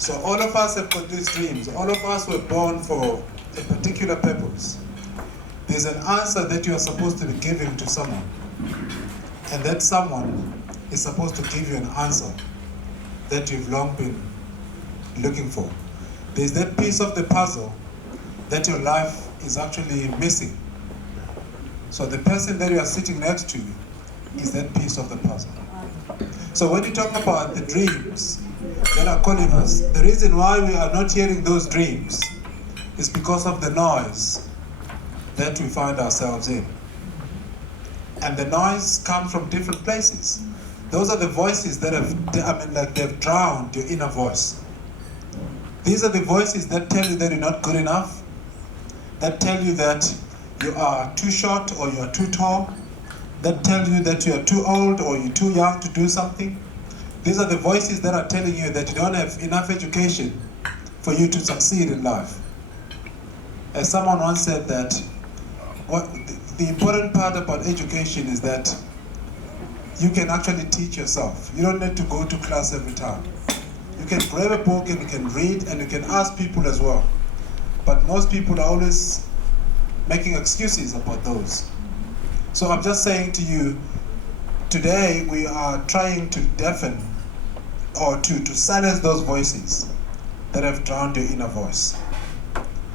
So all of us have got these dreams. All of us were born for a particular purpose. There's an answer that you are supposed to be giving to someone. And that someone is supposed to give you an answer that you've long been looking for. There's that piece of the puzzle that your life is actually missing. So the person that you are sitting next to is that piece of the puzzle. So when you talk about the dreams that are calling us, the reason why we are not hearing those dreams is because of the noise that we find ourselves in. And the noise comes from different places. Those are the voices that they've drowned your inner voice. These are the voices that tell you that you're not good enough, that tell you that you are too short or you are too tall, that tell you that you are too old or you're too young to do something. These are the voices that are telling you that you don't have enough education for you to succeed in life. As someone once said that the important part about education is that you can actually teach yourself. You don't need to go to class every time. You can grab a book and you can read and you can ask people as well. But most people are always making excuses about those. So I'm just saying to you, today we are trying to deafen or to silence those voices that have drowned your inner voice.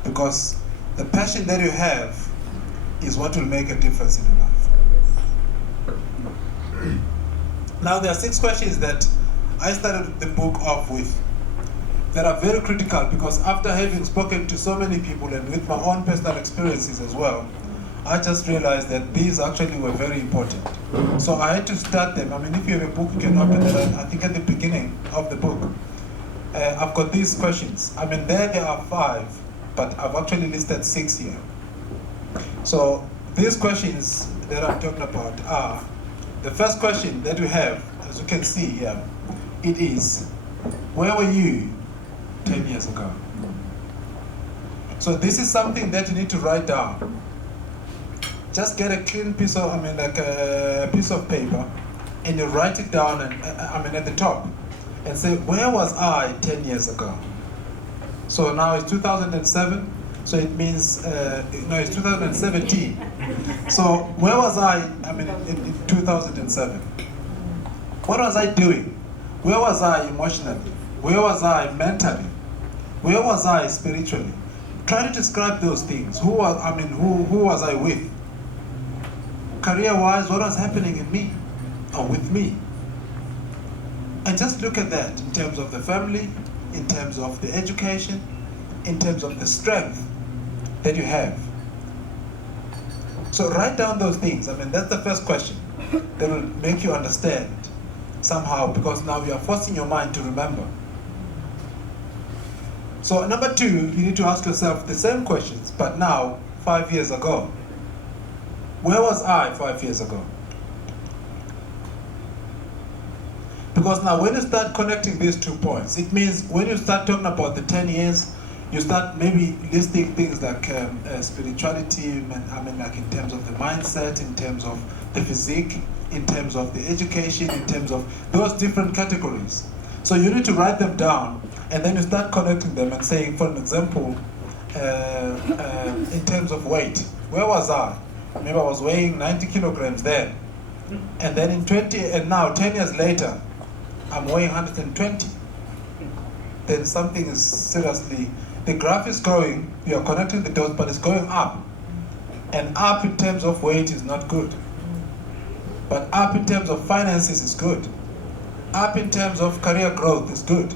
Because the passion that you have is what will make a difference in your life. Now there are 6 questions that I started the book off with that are very critical, because after having spoken to so many people and with my own personal experiences as well, I just realized that these actually were very important. So I had to start them. I mean, if you have a book, you can open it. I think at the beginning of the book, I've got these questions. I mean, there are 5, but I've actually listed 6 here. So these questions that I'm talking about are, the first question that we have, as you can see here, it is, where were you 10 years ago? So this is something that you need to write down. Just get a clean piece of, a piece of paper, and you write it down, and at the top, and say, where was I 10 years ago? So now it's 2007, so it means, it's 2017. So where was I, in 2007? What was I doing? Where was I emotionally? Where was I mentally? Where was I spiritually? Try to describe those things. Who was I with? Career-wise, what was happening in me or with me? And just look at that in terms of the family, in terms of the education, in terms of the strength that you have. So write down those things. That's the first question that will make you understand somehow, because now you are forcing your mind to remember. So number 2, you need to ask yourself the same questions, but now 5 years ago. Where was I 5 years ago? Because now when you start connecting these 2 points, it means when you start talking about the 10 years, you start maybe listing things like spirituality, in terms of the mindset, in terms of the physique, in terms of the education, in terms of those different categories. So you need to write them down, and then you start connecting them and saying, for an example, in terms of weight, where was I? Maybe I was weighing 90 kilograms then, and then now 10 years later, I'm weighing 120. Then something is seriously, the graph is growing, you are connecting the dots, but it's going up. And up in terms of weight is not good. But up in terms of finances is good. Up in terms of career growth is good.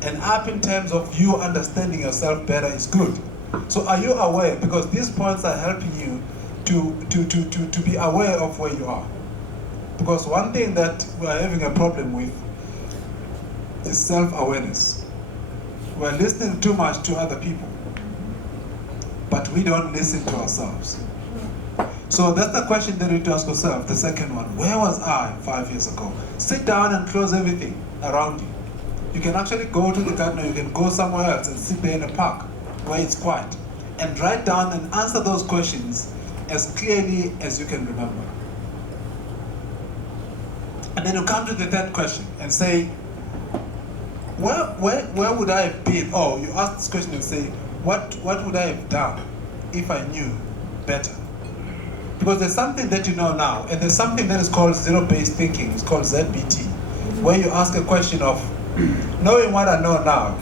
And up in terms of you understanding yourself better is good. So are you aware? Because these points are helping you to be aware of where you are. Because one thing that we are having a problem with is self-awareness. We're listening too much to other people, but we don't listen to ourselves. So that's the question that you need to ask yourself. The second one, where was I 5 years ago? Sit down and close everything around you. You can actually go to the garden, or you can go somewhere else and sit there in a park where it's quiet, and write down and answer those questions as clearly as you can remember. And then you come to the third question and say, where would I have been? Oh, you ask this question and say, what would I have done if I knew better? Because there's something that you know now, and there's something that is called zero-based thinking. It's called ZBT, where you ask a question of, knowing what I know now,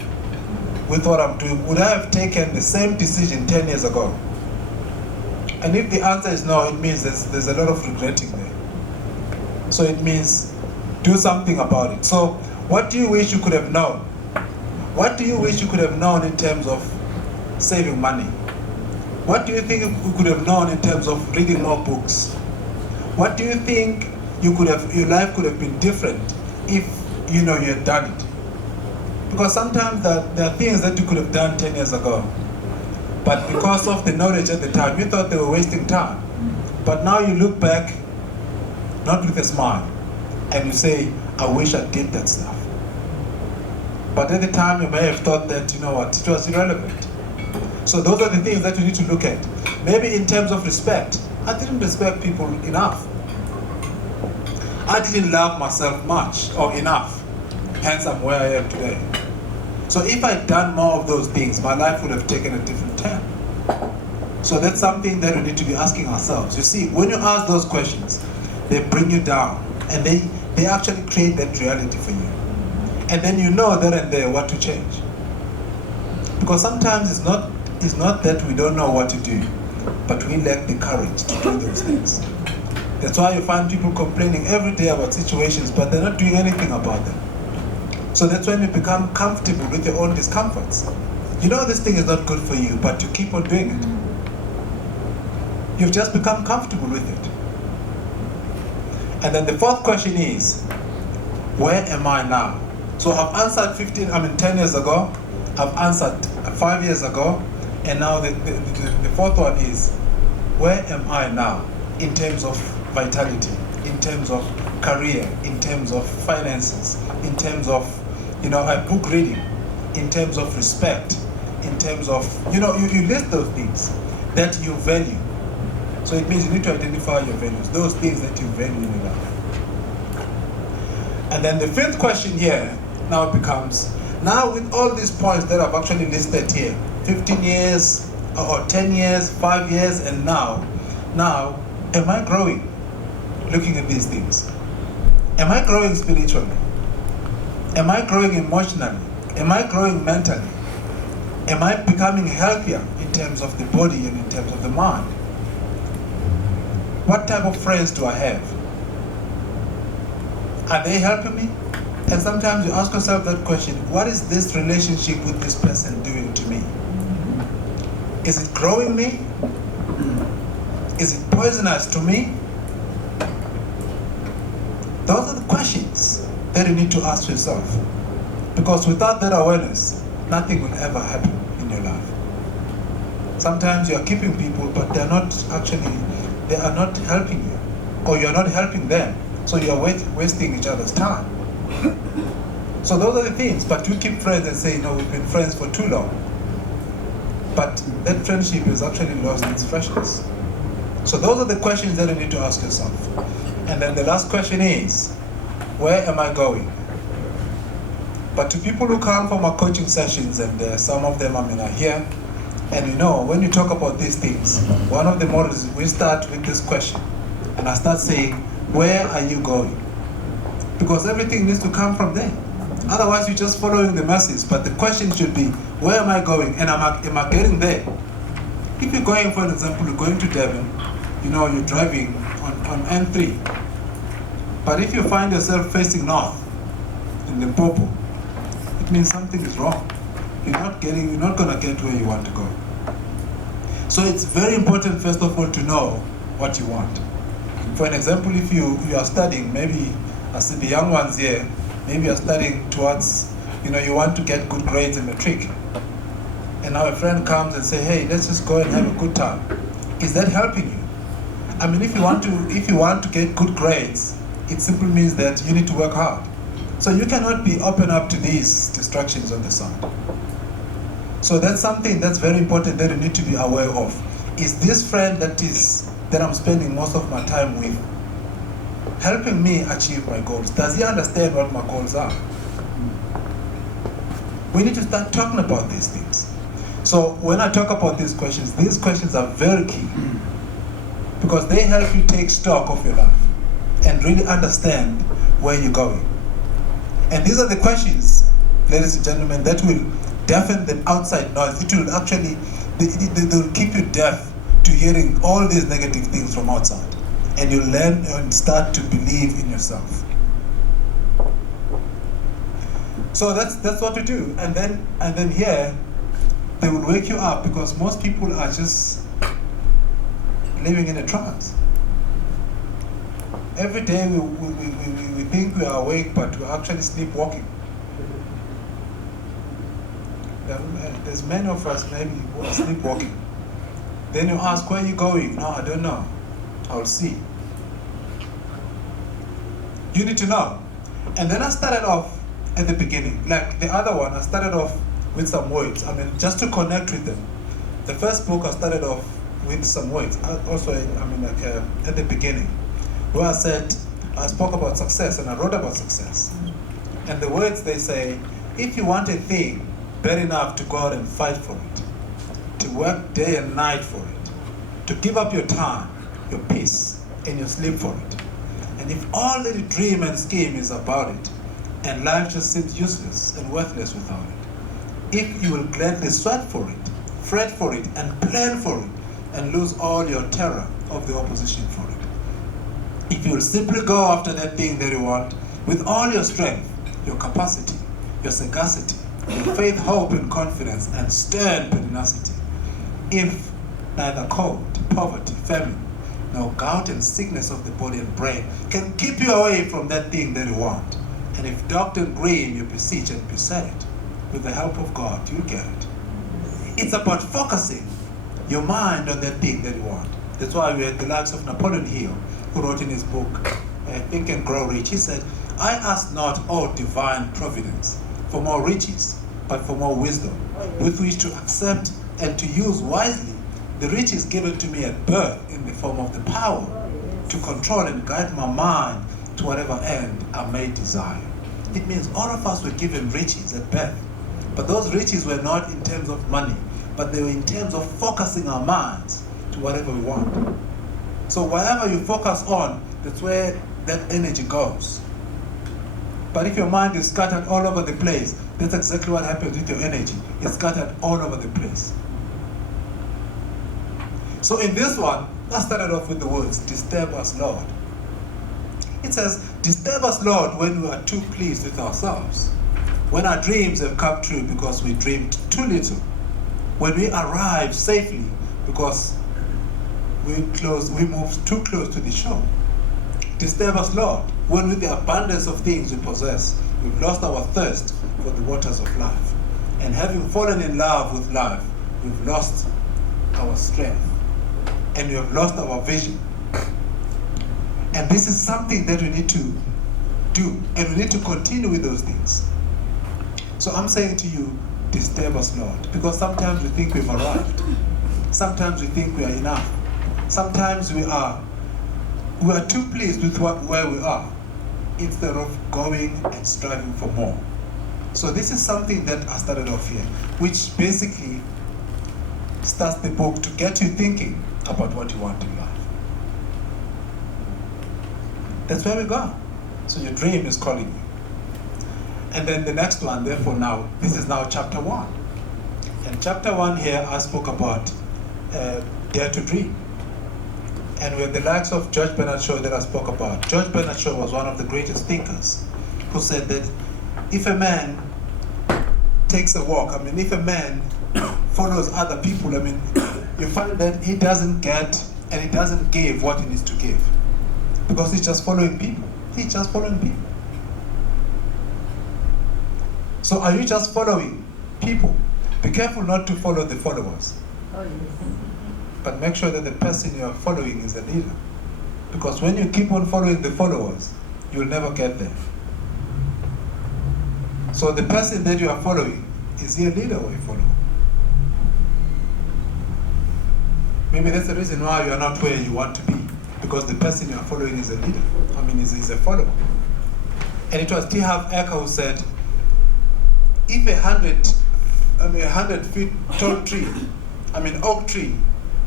with what I'm doing, would I have taken the same decision 10 years ago? And if the answer is no, it means there's a lot of regretting there. So it means do something about it. So what do you wish you could have known? What do you wish you could have known in terms of saving money? What do you think you could have known in terms of reading more books? What do you think your life could have been different if you had done it? Because sometimes there are things that you could have done 10 years ago, but because of the knowledge at the time, you thought they were wasting time. But now you look back, not with a smile, and you say, I wish I did that stuff. But at the time, you may have thought that, it was irrelevant. So those are the things that you need to look at. Maybe in terms of respect, I didn't respect people enough. I didn't love myself much or enough. Hence, I'm where I am today. So if I'd done more of those things, my life would have taken a different turn. So that's something that we need to be asking ourselves. You see, when you ask those questions, they bring you down, and they actually create that reality for you. And then you know there and there what to change. Because sometimes it's not that we don't know what to do, but we lack the courage to do those things. That's why you find people complaining every day about situations, but they're not doing anything about them. So that's when you become comfortable with your own discomforts. You know this thing is not good for you, but you keep on doing it. You've just become comfortable with it. And then the fourth question is, where am I now? So I've answered 10 years ago, I've answered 5 years ago, and now the fourth one is, where am I now in terms of vitality, in terms of career, in terms of finances, in terms of book reading, in terms of respect, in terms of, you list those things that you value. So it means you need to identify your values, those things that you value in your life. And then the fifth question here now becomes, now with all these points that I've actually listed here, 15 years, or 10 years, 5 years, and now, am I growing looking at these things? Am I growing spiritually? Am I growing emotionally? Am I growing mentally? Am I becoming healthier in terms of the body and in terms of the mind? What type of friends do I have? Are they helping me? And sometimes you ask yourself that question, what is this relationship with this person doing to me? Is it growing me? Is it poisonous to me? Those are the questions that you need to ask yourself. Because without that awareness, nothing will ever happen in your life. Sometimes you are keeping people, but they are not helping you. Or you are not helping them. So you are wasting each other's time. So those are the things. But you keep friends and say, we've been friends for too long. But that friendship has actually lost its freshness. So those are the questions that you need to ask yourself. And then the last question is, where am I going? But to people who come from our coaching sessions, and some of them are here, and when you talk about these things, one of the models, we start with this question. And I start saying, where are you going? Because everything needs to come from there. Otherwise, you're just following the masses. But the question should be, where am I going? And am I getting there? If you're going, for example, you're going to Devon, you're driving on N3. But if you find yourself facing north in Limpopo, it means something is wrong. You're not going to get where you want to go. So it's very important, first of all, to know what you want. For an example, if you are studying, maybe I see the young ones here, maybe you're studying towards, you want to get good grades in matric. And now a friend comes and say, hey, let's just go and have a good time. Is that helping you? I mean, if you want to get good grades, it simply means that you need to work hard. So you cannot be open up to these distractions on the side. So that's something that's very important that you need to be aware of. Is this friend that I'm spending most of my time with helping me achieve my goals? Does he understand what my goals are? We need to start talking about these things. So when I talk about these questions are very key because they help you take stock of your life and really understand where you're going. And these are the questions, ladies and gentlemen, that will deafen the outside noise. It will actually, they will keep you deaf to hearing all these negative things from outside. And you learn and start to believe in yourself. So that's what we do. And then here, they will wake you up because most people are just living in a trance. Every day we think we are awake, but we're actually sleepwalking. There's many of us maybe who are sleepwalking. Then you ask, where are you going? No, I don't know. I'll see. You need to know. And then I started off at the beginning. Like the other one, I started off with some words. I mean, just to connect with them. The first book, I started off with some words. Also, at the beginning, where I spoke about success and I wrote about success. And the words, they say, if you want a thing bad enough to go out and fight for it, to work day and night for it, to give up your time, your peace, and your sleep for it. And if all that you dream and scheme is about it, and life just seems useless and worthless without it, if you will gladly sweat for it, fret for it, and plan for it, and lose all your terror of the opposition for it, if you will simply go after that thing that you want with all your strength, your capacity, your sagacity, your faith, hope, and confidence, and stern pertinacity, if neither cold, poverty, famine, nor gout and sickness of the body and brain can keep you away from that thing that you want, and if dark and grim you beseech and beset it, with the help of God, you'll get it. It's about focusing your mind on that thing that you want. That's why we had the likes of Napoleon Hill, who wrote in his book, Think and Grow Rich. He said, I ask not, O divine providence, for more riches, but for more wisdom, with which to accept and to use wisely the riches given to me at birth in the form of the power to control and guide my mind to whatever end I may desire. It means all of us were given riches at birth, but those riches were not in terms of money, but they were in terms of focusing our minds to whatever we want. So whatever you focus on, that's where that energy goes. But if your mind is scattered all over the place, that's exactly what happens with your energy. It's scattered all over the place. So in this one, I started off with the words, disturb us, Lord. It says, disturb us, Lord, when we are too pleased with ourselves, when our dreams have come true because we dreamed too little, when we arrive safely because we moved too close to the shore. Disturb us, Lord, when with the abundance of things we possess, we've lost our thirst for the waters of life. And having fallen in love with life, we've lost our strength. And we have lost our vision. And this is something that we need to do. And we need to continue with those things. So I'm saying to you, disturb us, Lord. Because sometimes we think we've arrived. Sometimes we think we are enough. Sometimes we are too pleased with where we are, instead of going and striving for more. So this is something that I started off here, which basically starts the book to get you thinking about what you want in life. That's where we go. So your dream is calling you. And then the next one, therefore now, this is now chapter 1. And chapter 1 here, I spoke about Dare to Dream. And with the likes of George Bernard Shaw that I spoke about. George Bernard Shaw was one of the greatest thinkers who said that if a man takes a walk, if a man follows other people, you find that he doesn't get and he doesn't give what he needs to give. Because he's just following people. He's just following people. So are you just following people? Be careful not to follow the followers. Oh, yes. But make sure that the person you are following is a leader. Because when you keep on following the followers, you'll never get there. So the person that you are following, is he a leader or a follower? Maybe that's the reason why you are not where you want to be. Because the person you are following is a leader. is a follower. And it was T. Harv Eker who said, If a 100 feet tall tree, oak tree,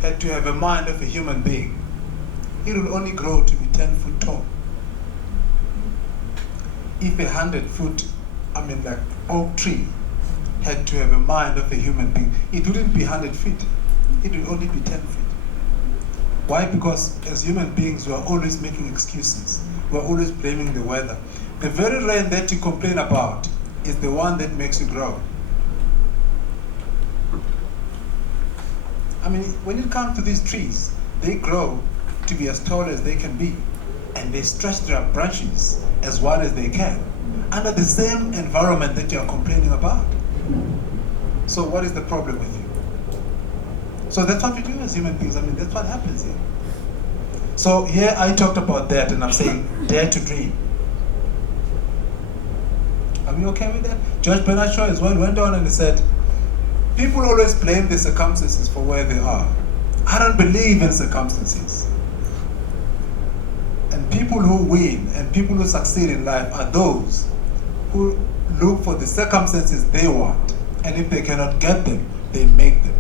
had to have a mind of a human being, it will only grow to be 10 foot tall. If a 100 foot, oak tree had to have a mind of a human being, it wouldn't be 100 feet. It would only be 10 feet. Why? Because as human beings, we are always making excuses. We are always blaming the weather. The very rain that you complain about is the one that makes you grow. When it comes to these trees, they grow to be as tall as they can be, and they stretch their branches as wide as they can, under the same environment that you are complaining about. So what is the problem with you? So that's what we do as human beings. That's what happens here. So here I talked about that, and I'm saying dare to dream. Are we okay with that? George Bernard Shaw as well went on and he said, people always blame the circumstances for where they are. I don't believe in circumstances. And people who win and people who succeed in life are those who look for the circumstances they want. And if they cannot get them, they make them.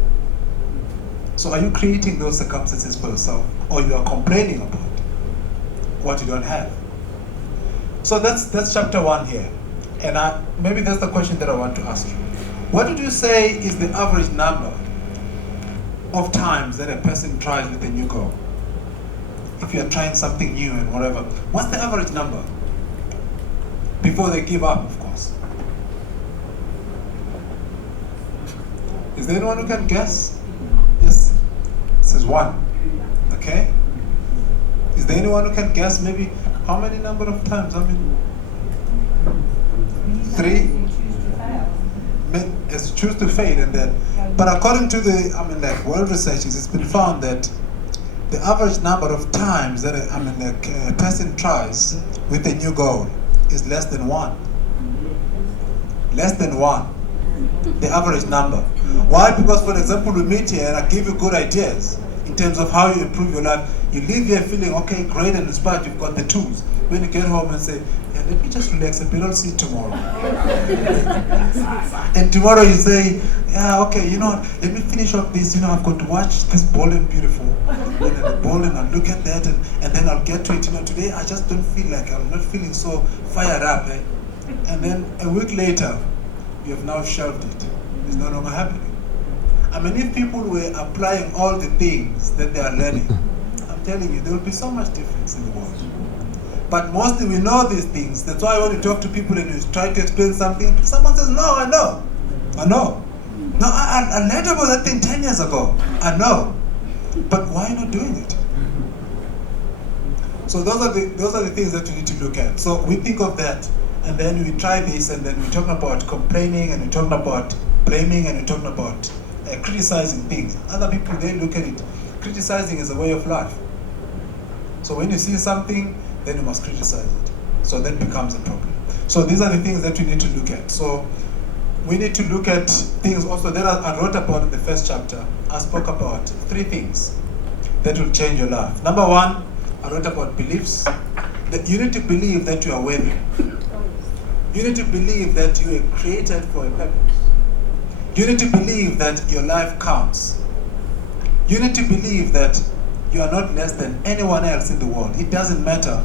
So are you creating those circumstances for yourself, or you are complaining about what you don't have? So that's chapter 1 here. And maybe that's the question that I want to ask you. What did you say is the average number of times that a person tries with a new goal? If you are trying something new and whatever, what's the average number? Before they give up, of course. Is there anyone who can guess? Yes. This is 1. Okay? Is there anyone who can guess maybe how many number of times? 3? It's choose to fade, and then, but according to the world researches, it's been found that the average number of times that a person tries with a new goal is less than 1. Less than 1. The average number. Why? Because, for example, we meet here and I give you good ideas in terms of how you improve your life. You leave here feeling okay, great, and inspired. You've got the tools. When you get home and say, let me just relax a bit, I'll see you tomorrow. And tomorrow you say, yeah, okay, let me finish off this, I've got to watch this Bold and Beautiful. And the Bold, and I'll look at that, and then I'll get to it. Today I just don't feel like, I'm not feeling so fired up. And then a week later, you have now shelved it. It's no longer happening. If people were applying all the things that they are learning, I'm telling you, there will be so much difference in the world. But mostly we know these things. That's why when you talk to people and you try to explain something, someone says, no, I know. No, I learned about that thing 10 years ago. I know. But why are you not doing it? So those are the things that we need to look at. So we think of that, and then we try this, and then we're talking about complaining, and we're talking about blaming, and we're talking about criticizing things. Other people, they look at it. Criticizing is a way of life. So when you see something, then you must criticize it. So that becomes a problem. So these are the things that we need to look at. So we need to look at things also that I wrote about in the first chapter. I spoke about 3 things that will change your life. Number 1, I wrote about beliefs. That you need to believe that you are worthy. You need to believe that you are created for a purpose. You need to believe that your life counts. You need to believe that you are not less than anyone else in the world. It doesn't matter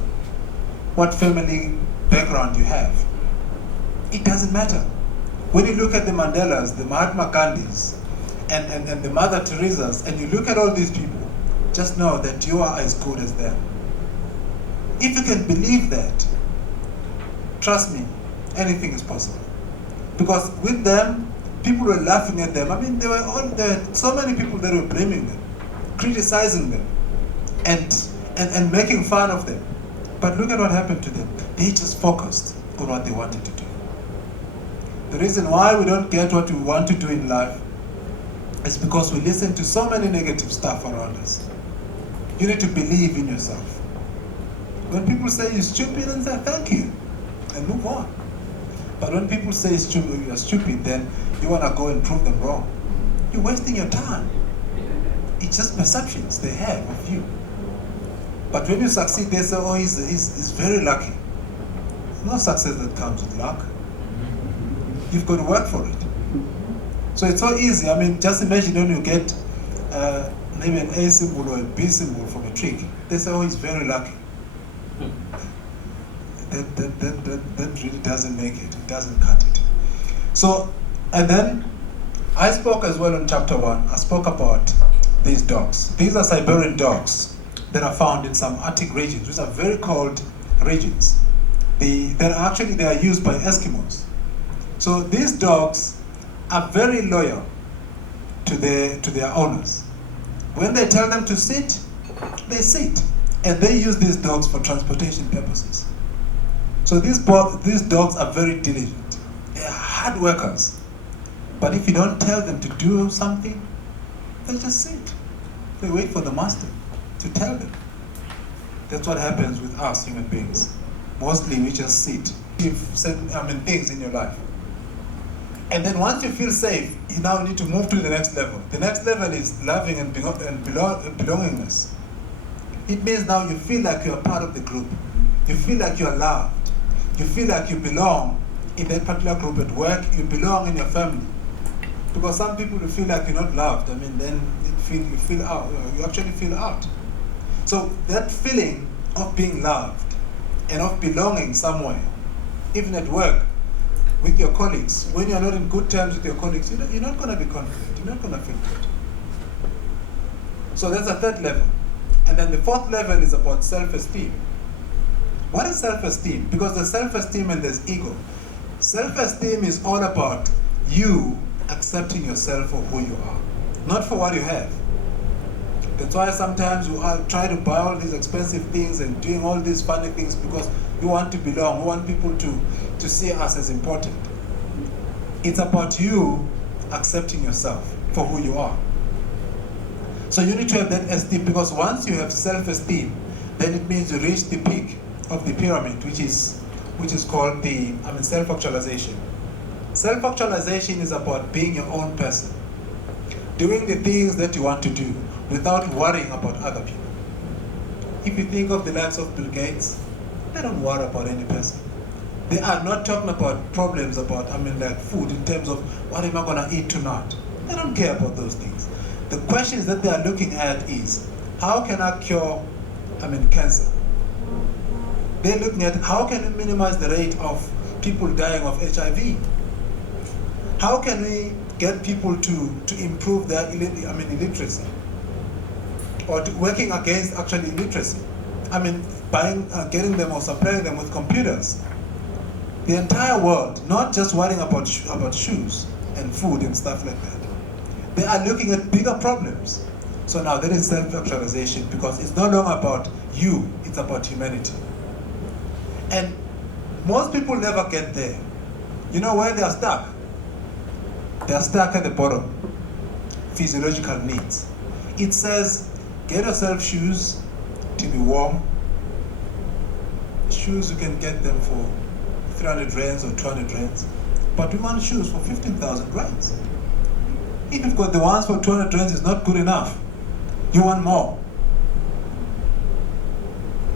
what family background you have. It doesn't matter. When you look at the Mandelas, the Mahatma Gandhis, and the Mother Teresas, and you look at all these people, just know that you are as good as them. If you can believe that, trust me, anything is possible. Because with them, people were laughing at them. There were so many people that were blaming them, criticizing them, and making fun of them. But look at what happened to them. They just focused on what they wanted to do. The reason why we don't get what we want to do in life is because we listen to so many negative stuff around us. You need to believe in yourself. When people say you're stupid, then say thank you and move on. But when people say you're stupid, then you want to go and prove them wrong. You're wasting your time. It's just perceptions they have of you. But when you succeed, they say, oh, he's very lucky. There's no success that comes with luck. You've got to work for it. So it's so easy. I mean, just imagine when you get maybe an A symbol or a B symbol from a trick. They say, oh, he's very lucky. That really doesn't make it. It doesn't cut it. So, and then I spoke as well in chapter 1. I spoke about these dogs. These are Siberian dogs that are found in some Arctic regions, which are very cold regions. They are used by Eskimos. So these dogs are very loyal to their owners. When they tell them to sit, they sit. And they use these dogs for transportation purposes. So these dogs are very diligent. They are hard workers. But if you don't tell them to do something, they just sit. They wait for the master to tell them. That's what happens with us human beings. Mostly we just sit. Give things in your life. And then once you feel safe, you now need to move to the next level. The next level is loving and belongingness. It means now you feel like you're part of the group. You feel like you're loved. You feel like you belong in that particular group at work. You belong in your family. Because some people who feel like you're not loved, then you feel out. You actually feel out. So that feeling of being loved and of belonging somewhere, even at work, with your colleagues, when you're not in good terms with your colleagues, you're not going to be confident. You're not going to feel good. So that's a third level. And then the fourth level is about self-esteem. What is self-esteem? Because there's self-esteem and there's ego. Self-esteem is all about you accepting yourself for who you are, not for what you have. That's why sometimes you try to buy all these expensive things and doing all these funny things because you want to belong. You want people to see us as important. It's about you accepting yourself for who you are. So you need to have that esteem, because once you have self-esteem, then it means you reach the peak of the pyramid, which is called self-actualization. Self-actualization is about being your own person, doing the things that you want to do without worrying about other people. If you think of the likes of Bill Gates, they don't worry about any person. They are not talking about problems about, like food in terms of what am I going to eat tonight. They don't care about those things. The questions that they are looking at is, how can I cure, cancer? They're looking at how can we minimize the rate of people dying of HIV? How can we get people to improve their illiteracy? Or working against actually illiteracy? Getting them or supplying them with computers. The entire world, not just worrying about shoes and food and stuff like that. They are looking at bigger problems. So now there is self-actualization, because it's no longer about you, it's about humanity. And most people never get there. You know where they are stuck? They are stuck at the bottom. Physiological needs. It says, get yourself shoes to be warm. Shoes, you can get them for 300 rands or 200 rands. But we want shoes for 15,000 rands. If you've got the ones for 200 rands, it's not good enough. You want more.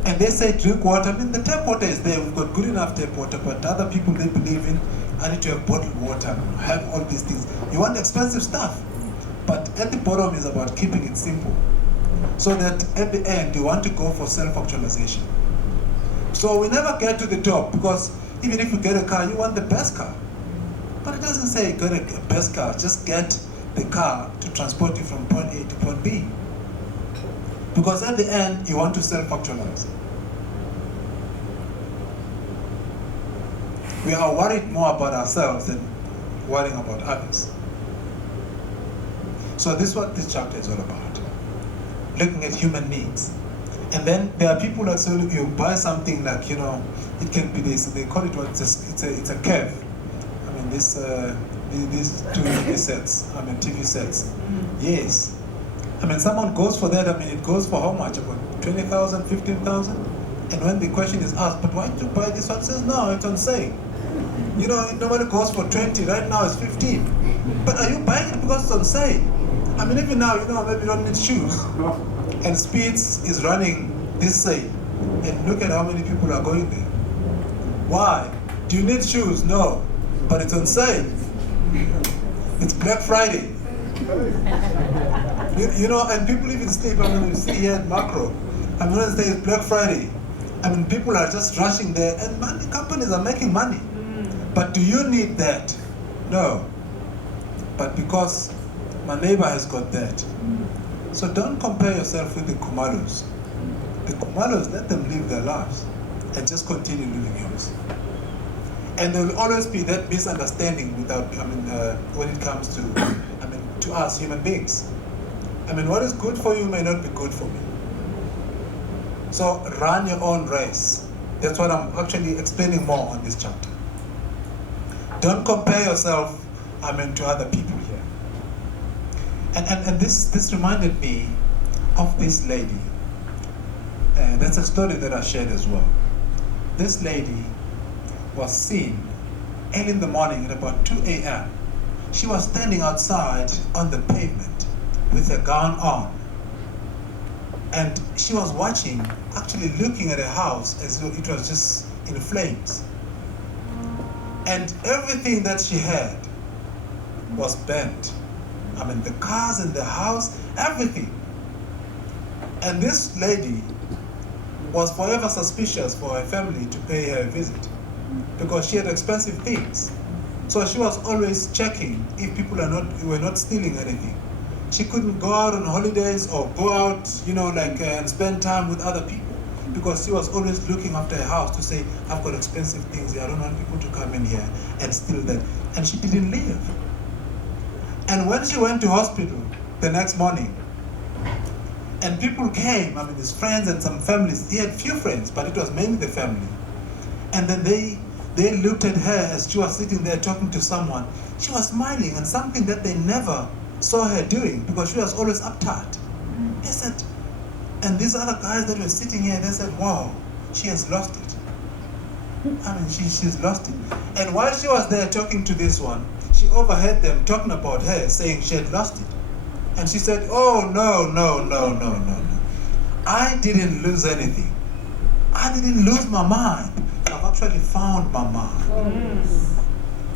And they say drink water. The tap water is there. We've got good enough tap water, but other people, they believe in, I need to have bottled water, have all these things. You want expensive stuff. But at the bottom is about keeping it simple. So that at the end, you want to go for self-actualization. So we never get to the top, because even if you get a car, you want the best car. But it doesn't say get a best car, just get the car to transport you from point A to point B. Because at the end, you want to self-actualize. We are worried more about ourselves than worrying about others. So this is what this chapter is all about. Looking at human needs. And then there are people that say, you buy something like, it can be this, they call it it's a curve. These two TV sets, TV sets. Yes. Someone goes for that, it goes for how much? About 20,000, 15,000? And when the question is asked, but why did you buy this one? It says, no, it's on sale. It normally goes for 20, right now it's 15. But are you buying it because it's on sale? Even now, maybe you don't need shoes. And Speeds is running this sale. And look at how many people are going there. Why? Do you need shoes? No. but it's on sale. It's Black Friday. You know, and people even sleep. I mean, you see here at Macro, I mean, when they say it's Black Friday, I mean, people are just rushing there, and money companies are making money. But do you need that? No. But because my neighbor has got that. So don't compare yourself with the Kumalos. The Kumalos, let them live their lives and just continue living yours. And there will always be that misunderstanding without, when it comes to, to us human beings. I mean, what is good for you may not be good for me. So run your own race. That's what I'm actually explaining more on this chapter. Don't compare yourself, to other people here. And this reminded me of this lady. That's a story that I shared as well. This lady was seen early in the morning at about 2 a.m. She was standing outside on the pavement with her gown on. And she was watching, actually looking at her house as though it was just in flames. And everything that she had was burnt. The cars in the house, everything. And this lady was forever suspicious for her family to pay her a visit because she had expensive things. So she was always checking if people were not stealing anything. She couldn't go out on holidays or go out, and spend time with other people because she was always looking after her house to say, I've got expensive things here, I don't want people to come in here and steal that. And she didn't leave. And when she went to hospital the next morning, and people came, his friends and some families, he had few friends, but it was mainly the family. And then they looked at her as she was sitting there talking to someone. She was smiling, and something that they never saw her doing because she was always uptight. They said, and these other guys that were sitting here, they said, wow, she has lost it. She's lost it. And while she was there talking to this one, she overheard them talking about her, saying she had lost it. And she said, oh, no. I didn't lose anything. I didn't lose my mind. I've actually found my mind.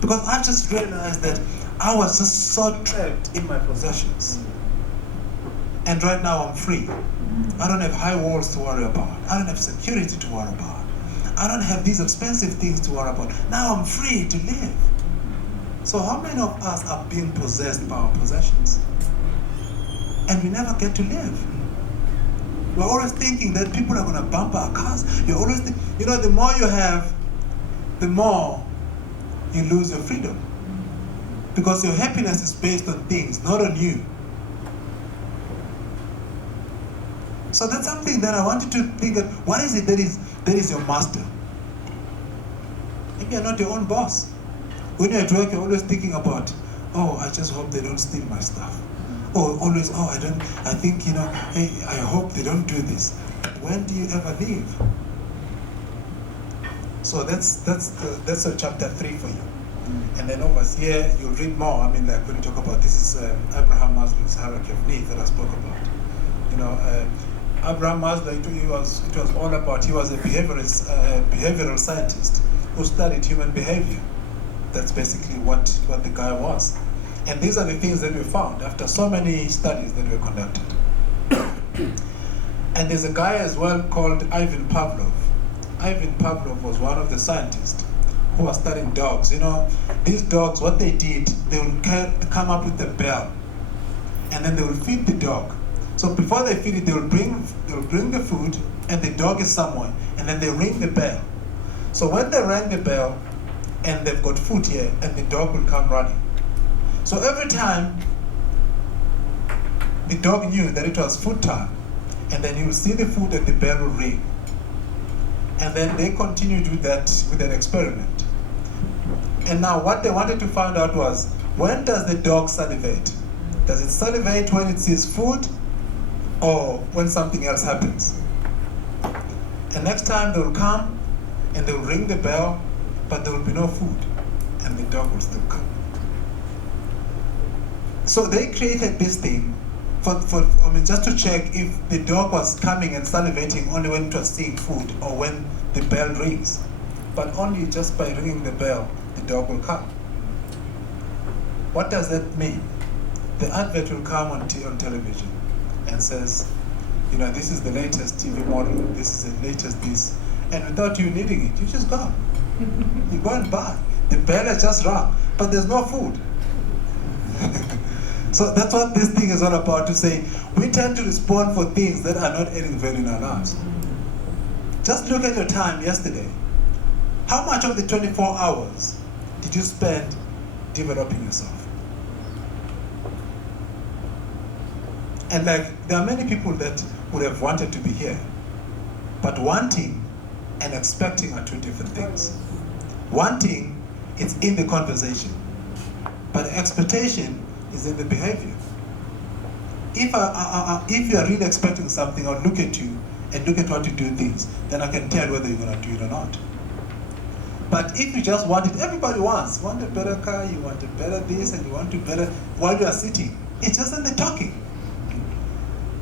Because I just realized that I was just so trapped in my possessions. And right now I'm free. I don't have high walls to worry about. I don't have security to worry about. I don't have these expensive things to worry about. Now I'm free to live. So how many of us are being possessed by our possessions? And we never get to live. We're always thinking that people are going to bump our cars. You're always the more you have, the more you lose your freedom. Because your happiness is based on things, not on you. So that's something that I want you to think of. What is it that is your master? Maybe you're not your own boss. When you're at work, you're always thinking about, I just hope they don't steal my stuff. Or always, I think, hey, I hope they don't do this. When do you ever leave? So that's a chapter 3 for you. And then over here, you'll read more. When you talk about this is Abraham Maslow's hierarchy of needs that I spoke about. Abraham Maslow, it was all about, he was a behavioral scientist who studied human behavior. That's basically what the guy was. And these are the things that we found after so many studies that were conducted. And there's a guy as well called Ivan Pavlov. Ivan Pavlov was one of the scientists who was studying dogs. These dogs, what they did, they would come up with a bell, and then they will feed the dog. So before they feed it, they will bring the food, and the dog is somewhere, and then they ring the bell. So when they rang the bell, and they've got food here, and the dog will come running. So every time, the dog knew that it was food time, and then he would see the food and the bell will ring. And then they continued with that experiment. And now what they wanted to find out was, when does the dog salivate? Does it salivate when it sees food, or when something else happens? And next time they will come, and they will ring the bell, but there will be no food, and the dog will still come. So they created this thing just to check if the dog was coming and salivating only when it was seeing food or when the bell rings. But only just by ringing the bell, the dog will come. What does that mean? The advert will come on television and says, this is the latest TV model, this is the latest this, and without you needing it, you just go. You go and buy. The bell has just rung, but there's no food. So that's what this thing is all about, to say we tend to respond for things that are not adding value in our lives. Just look at your time yesterday. How much of the 24 hours did you spend developing yourself? And there are many people that would have wanted to be here, but wanting and expecting are two different things. Wanting is in the conversation, but expectation is in the behavior. If you are really expecting something, I'll look at you and look at what you do things, then I can tell whether you're going to do it or not. But if you just want it, everybody wants. Want a better car, you want a better this, and you want to better, while you are sitting. It's just in the talking.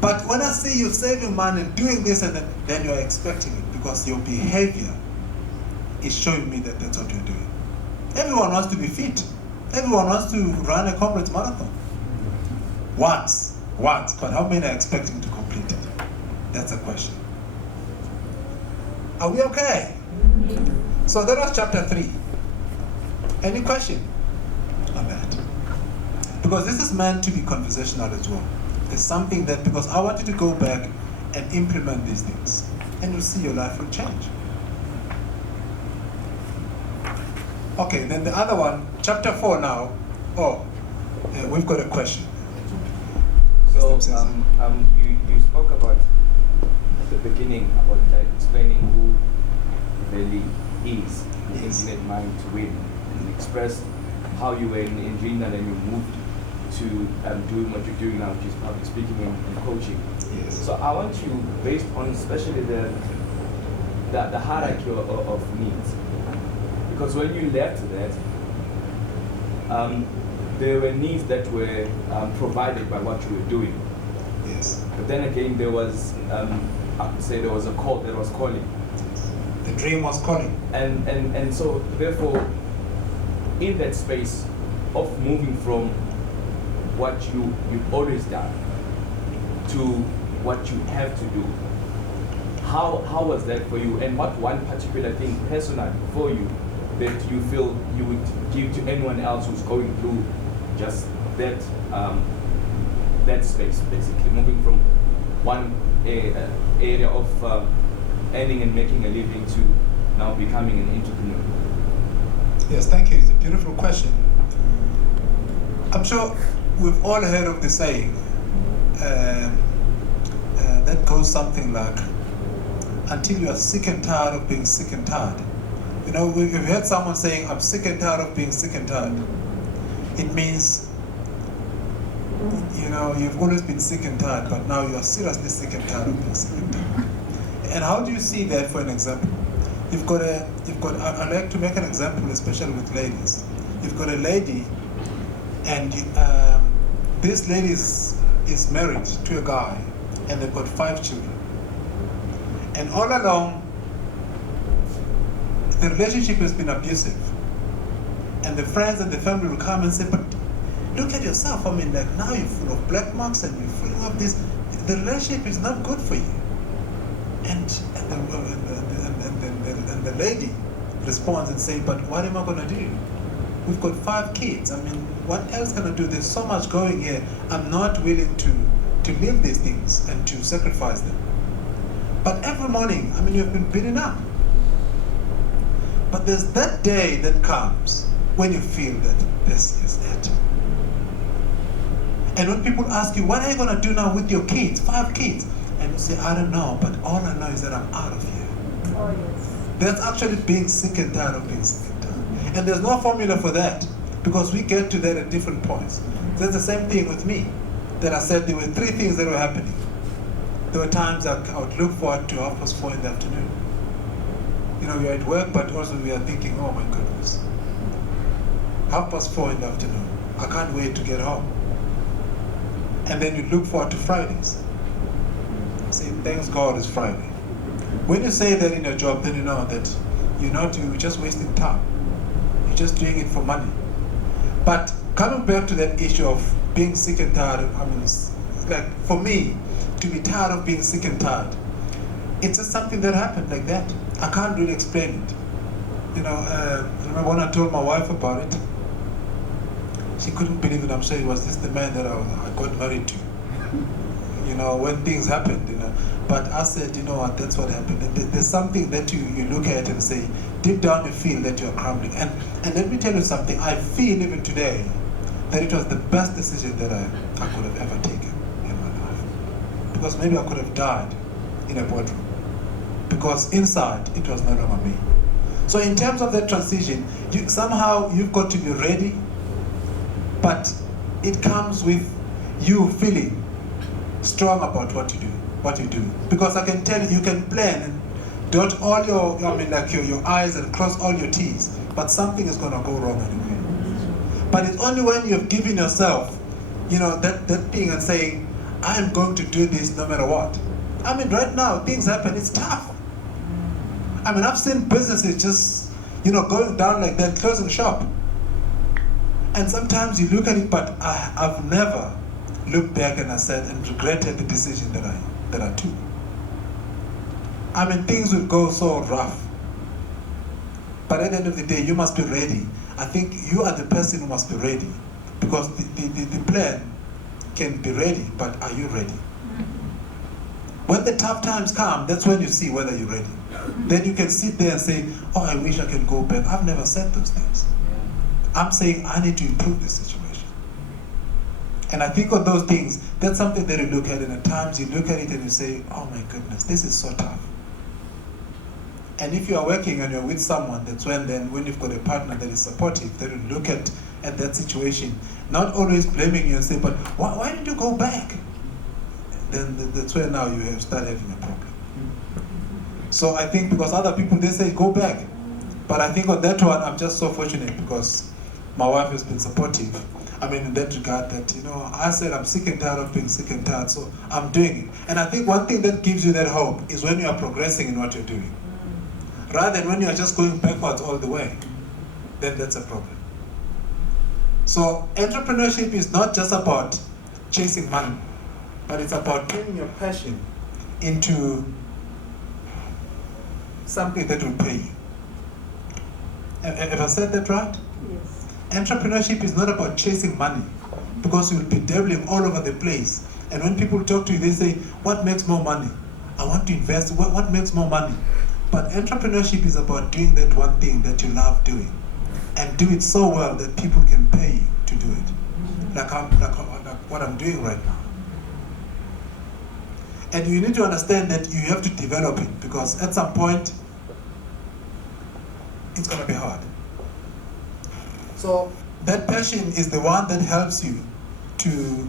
But when I see you saving money and doing this, and then you are expecting it, because your behavior is showing me that that's what you're doing. Everyone wants to be fit. Everyone wants to run a Comrades marathon. Once, but how many are expecting to complete it? That's a question. Are we okay? So that was chapter 3. Any question on that? Because this is meant to be conversational as well. It's something that, because I want you to go back and implement these things, and you'll see your life will change. Okay, then the other one, chapter 4 now. We've got a question. So you spoke about at the beginning about explaining who Veli is, the Internet Mind to Win, and expressed how you were in Greenland and you moved to doing what you're doing now, which is public speaking and coaching. Yes. So I want you, based on especially the hierarchy of needs, because when you left that, there were needs that were provided by what you were doing. Yes. But then again, there was, I could say there was a call that was calling. The dream was calling. And so, therefore, in that space of moving from what you've always done to what you have to do, how was that for you? And what one particular thing personally for you that you feel you would give to anyone else who's going through just that that space, basically moving from one area of earning and making a living to now becoming an entrepreneur? Yes, thank you. It's a beautiful question. I'm sure we've all heard of the saying that goes something like, until you are sick and tired of being sick and tired. We've heard someone saying, I'm sick and tired of being sick and tired. It means, you've always been sick and tired, but now you are seriously sick and tired of being sick and tired. And how do you see that for an example? I like to make an example, especially with ladies. You've got a lady, and this lady is married to a guy, and they've got 5 children. And all along, the relationship has been abusive. And the friends and the family will come and say, but look at yourself. Now you're full of black marks and you're full of this. The relationship is not good for you. And the lady responds and says, but what am I going to do? We've got 5 kids. What else can I do? There's so much going here. I'm not willing to leave these things and to sacrifice them. But every morning, you've been beaten up. But there's that day that comes when you feel that this is it. And when people ask you, what are you going to do now with your kids, 5 kids? And you say, I don't know, but all I know is that I'm out of here. Oh, yes. That's actually being sick and tired of being sick and tired. And there's no formula for that, because we get to that at different points. That's the same thing with me, that I said there were 3 things that were happening. There were times I would look forward to 4:30 in the afternoon. We are at work, but also we are thinking, oh my goodness, 4:30 in the afternoon, I can't wait to get home. And then you look forward to Fridays. Say, thanks God it's Friday. When you say that in your job, then you know that you're just wasting time. You're just doing it for money. But coming back to that issue of being sick and tired, I mean, it's like for me, to be tired of being sick and tired, it's just something that happened like that. I can't really explain it. I remember when I told my wife about it, she couldn't believe it. I'm saying, was this the man that I got married to? When things happened, But I said, you know what, that's what happened. There's something that you look at and say, deep down you feel that you're crumbling. And let me tell you something, I feel even today that it was the best decision that I could have ever taken in my life. Because maybe I could have died in a boardroom. Because inside, it was no longer me. So in terms of that transition, somehow you've got to be ready, but it comes with you feeling strong about what you do. Because I can tell you, you can plan and dot all your I's and cross all your T's, but something is going to go wrong anyway. But it's only when you've given yourself, that thing and saying, I am going to do this no matter what. I mean, right now, things happen, it's tough. I mean, I've seen businesses just, going down like that, closing shop. And sometimes you look at it, but I've never looked back and I said and regretted the decision that I took. I mean, things will go so rough. But at the end of the day, you must be ready. I think you are the person who must be ready. Because the plan can be ready, but are you ready? When the tough times come, that's when you see whether you're ready. Then you can sit there and say, oh, I wish I could go back. I've never said those things. I'm saying I need to improve the situation. And I think on those things, that's something that you look at, and at times you look at it and you say, oh my goodness, this is so tough. And if you are working and you're with someone, that's when you've got a partner that is supportive, that will look at that situation, not always blaming you and say, but why did you go back? Then that's where now you start having a problem. So I think because other people, they say, go back. But I think on that one, I'm just so fortunate because my wife has been supportive. I mean, in that regard that, I said I'm sick and tired of being sick and tired, so I'm doing it. And I think one thing that gives you that hope is when you are progressing in what you're doing. Rather than when you are just going backwards all the way, then that's a problem. So entrepreneurship is not just about chasing money, but it's about turning your passion into something that will pay you. Have I said that right? Yes. Entrepreneurship is not about chasing money, because you'll be dabbling all over the place. And when people talk to you, they say, what makes more money? I want to invest. What makes more money? But entrepreneurship is about doing that one thing that you love doing, and do it so well that people can pay you to do it, like what I'm doing right now. And you need to understand that you have to develop it, because at some point, it's going to be hard. So that passion is the one that helps you to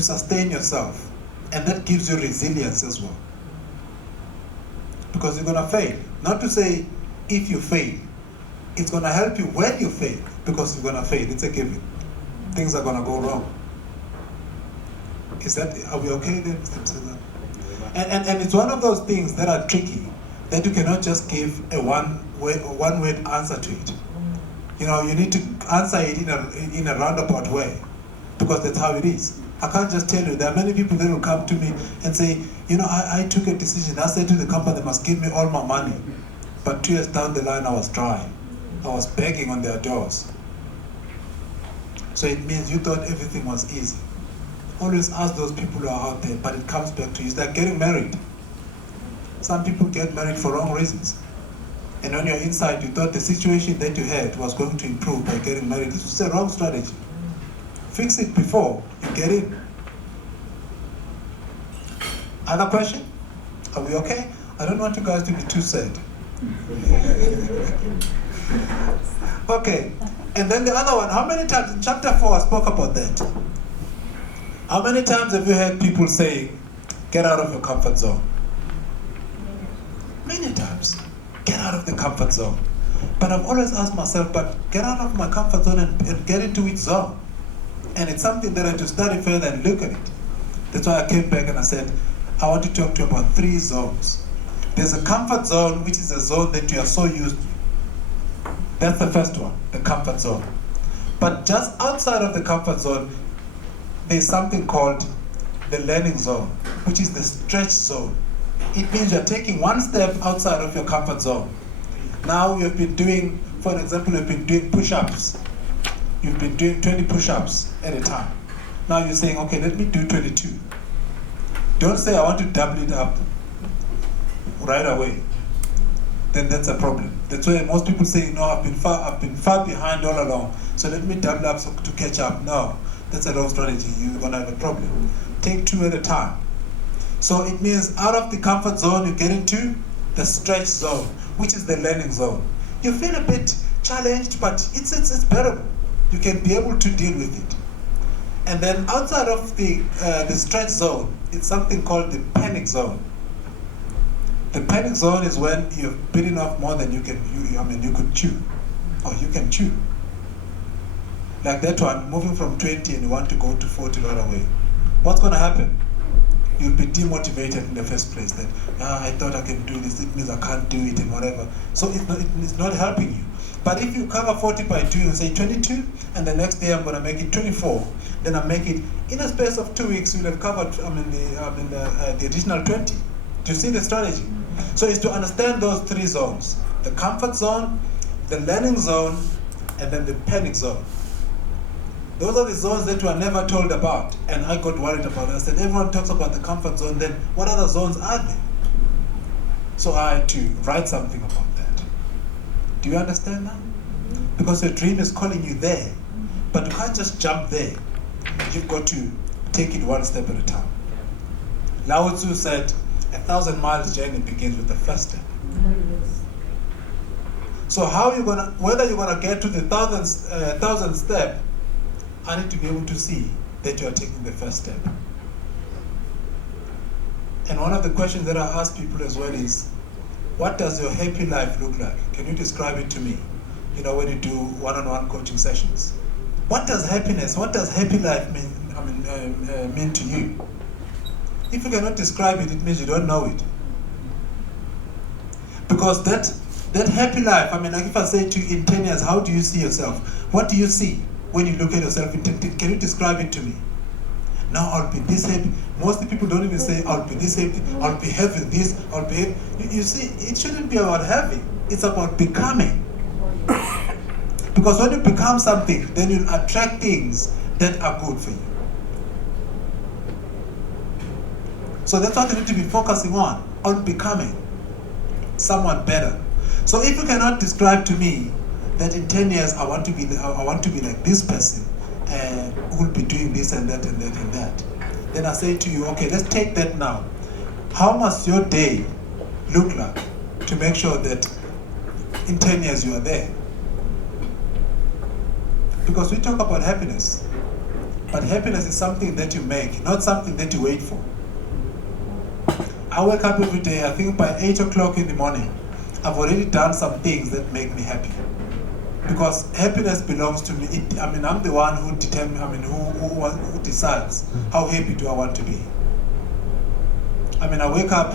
sustain yourself, and that gives you resilience as well. Because you're going to fail. Not to say if you fail, it's going to help you when you fail, because you're going to fail. It's a given. Things are going to go wrong. Are we okay there, Mr. Mseza? And it's one of those things that are tricky, that you cannot just give a one-word answer to it. You need to answer it in a roundabout way, because that's how it is. I can't just tell you. There are many people that will come to me and say, I took a decision. I said to the company, they must give me all my money. But 2 years down the line, I was dry. I was begging on their doors. So it means you thought everything was easy. Always ask those people who are out there, but it comes back to you. It's like getting married. Some people get married for wrong reasons. And when you're inside, you thought the situation that you had was going to improve by getting married. This was a wrong strategy. Fix it before you get in. Other question? Are we okay? I don't want you guys to be too sad. Okay. And then the other one, how many times, in chapter 4 I spoke about that. How many times have you heard people saying, get out of your comfort zone? Many times. Get out of the comfort zone. But I've always asked myself, but get out of my comfort zone and get into its zone. And it's something that I have to study further and look at it. That's why I came back and I said, I want to talk to you about 3 zones. There's a comfort zone, which is a zone that you are so used to, That's the first one, the comfort zone. But just outside of the comfort zone, there's something called the learning zone, which is the stretch zone. It means you're taking one step outside of your comfort zone. Now you've been doing, for example, you've been doing push-ups. You've been doing 20 push-ups at a time. Now you're saying, okay, let me do 22. Don't say I want to double it up right away. Then that's a problem. That's why most people say, no, I've been far behind all along, so let me double up to catch up. No, that's a wrong strategy. You're gonna have a problem. Take 2 at a time. So it means out of the comfort zone, you get into the stretch zone, which is the learning zone. You feel a bit challenged, but it's bearable. You can be able to deal with it. And then outside of the stretch zone, it's something called the panic zone. The panic zone is when you've bitten off more than you could chew, or you can chew. Like that one, moving from 20 and you want to go to 40 right away. What's going to happen? You'll be demotivated in the first place. That I thought I can do this, it means I can't do it and whatever. So it's not helping you. But if you cover 40 by 2 and say 22, and the next day I'm going to make it 24, then I make it in a space of 2 weeks. You'll have covered the additional 20. Do you see the strategy? So it's to understand those 3 zones: the comfort zone, the learning zone, and then the panic zone. Those are the zones that you are never told about, and I got worried about it. I said, everyone talks about the comfort zone, then what other zones are there? So I had to write something about that. Do you understand now? Because your dream is calling you there, but you can't just jump there. You've got to take it one step at a time. Lao Tzu said, 1,000 miles journey begins with the first step. So whether you're gonna get to the 1,000th step, I need to be able to see that you are taking the first step. And one of the questions that I ask people as well is, what does your happy life look like? Can you describe it to me? You know, when you do one-on-one coaching sessions. What does happiness, what does happy life mean to you? If you cannot describe it, it means you don't know it. Because that happy life, like if I say to you in 10 years, how do you see yourself? What do you see when you look at yourself in 10 years? Can you describe it to me? Now I'll be this happy. Most people don't even say, I'll be this happy, I'll be having this, I'll be... You see, it shouldn't be about having, it's about becoming. Because when you become something, then you'll attract things that are good for you. So that's what you need to be focusing on becoming someone better. So if you cannot describe to me that in 10 years I want to be like this person, who will be doing this and that and that and that, then I say to you, okay, let's take that now. How must your day look like to make sure that in 10 years you are there? Because we talk about happiness, but happiness is something that you make, not something that you wait for. I wake up every day, I think by 8 o'clock in the morning, I've already done some things that make me happy. Because happiness belongs to me. I'm the one who determines, who decides how happy do I want to be. I wake up,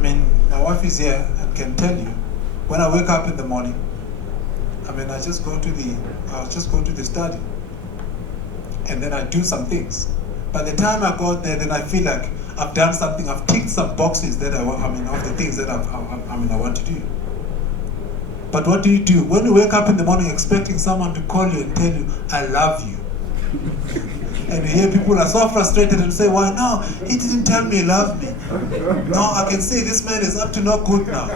my wife is here and can tell you, when I wake up in the morning, I'll just go to the study. And then I do some things. By the time I go there, then I feel like I've done something, I've ticked some boxes that of the things that I want to do. But what do you do? When you wake up in the morning expecting someone to call you and tell you, I love you. And you hear people are so frustrated and say, why no, he didn't tell me he loved me. No, I can see this man is up to no good now.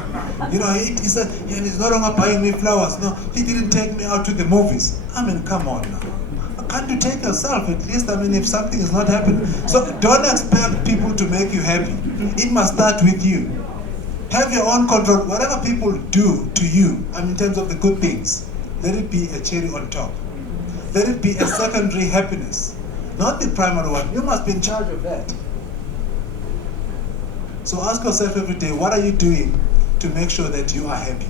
He said, and he's no longer buying me flowers. No, he didn't take me out to the movies. Come on now. Can't you take yourself at least? If something is not happening. So don't expect people to make you happy. It must start with you. Have your own control. Whatever people do to you, in terms of the good things, let it be a cherry on top. Let it be a secondary happiness, not the primary one. You must be in charge of that. So ask yourself every day, what are you doing to make sure that you are happy?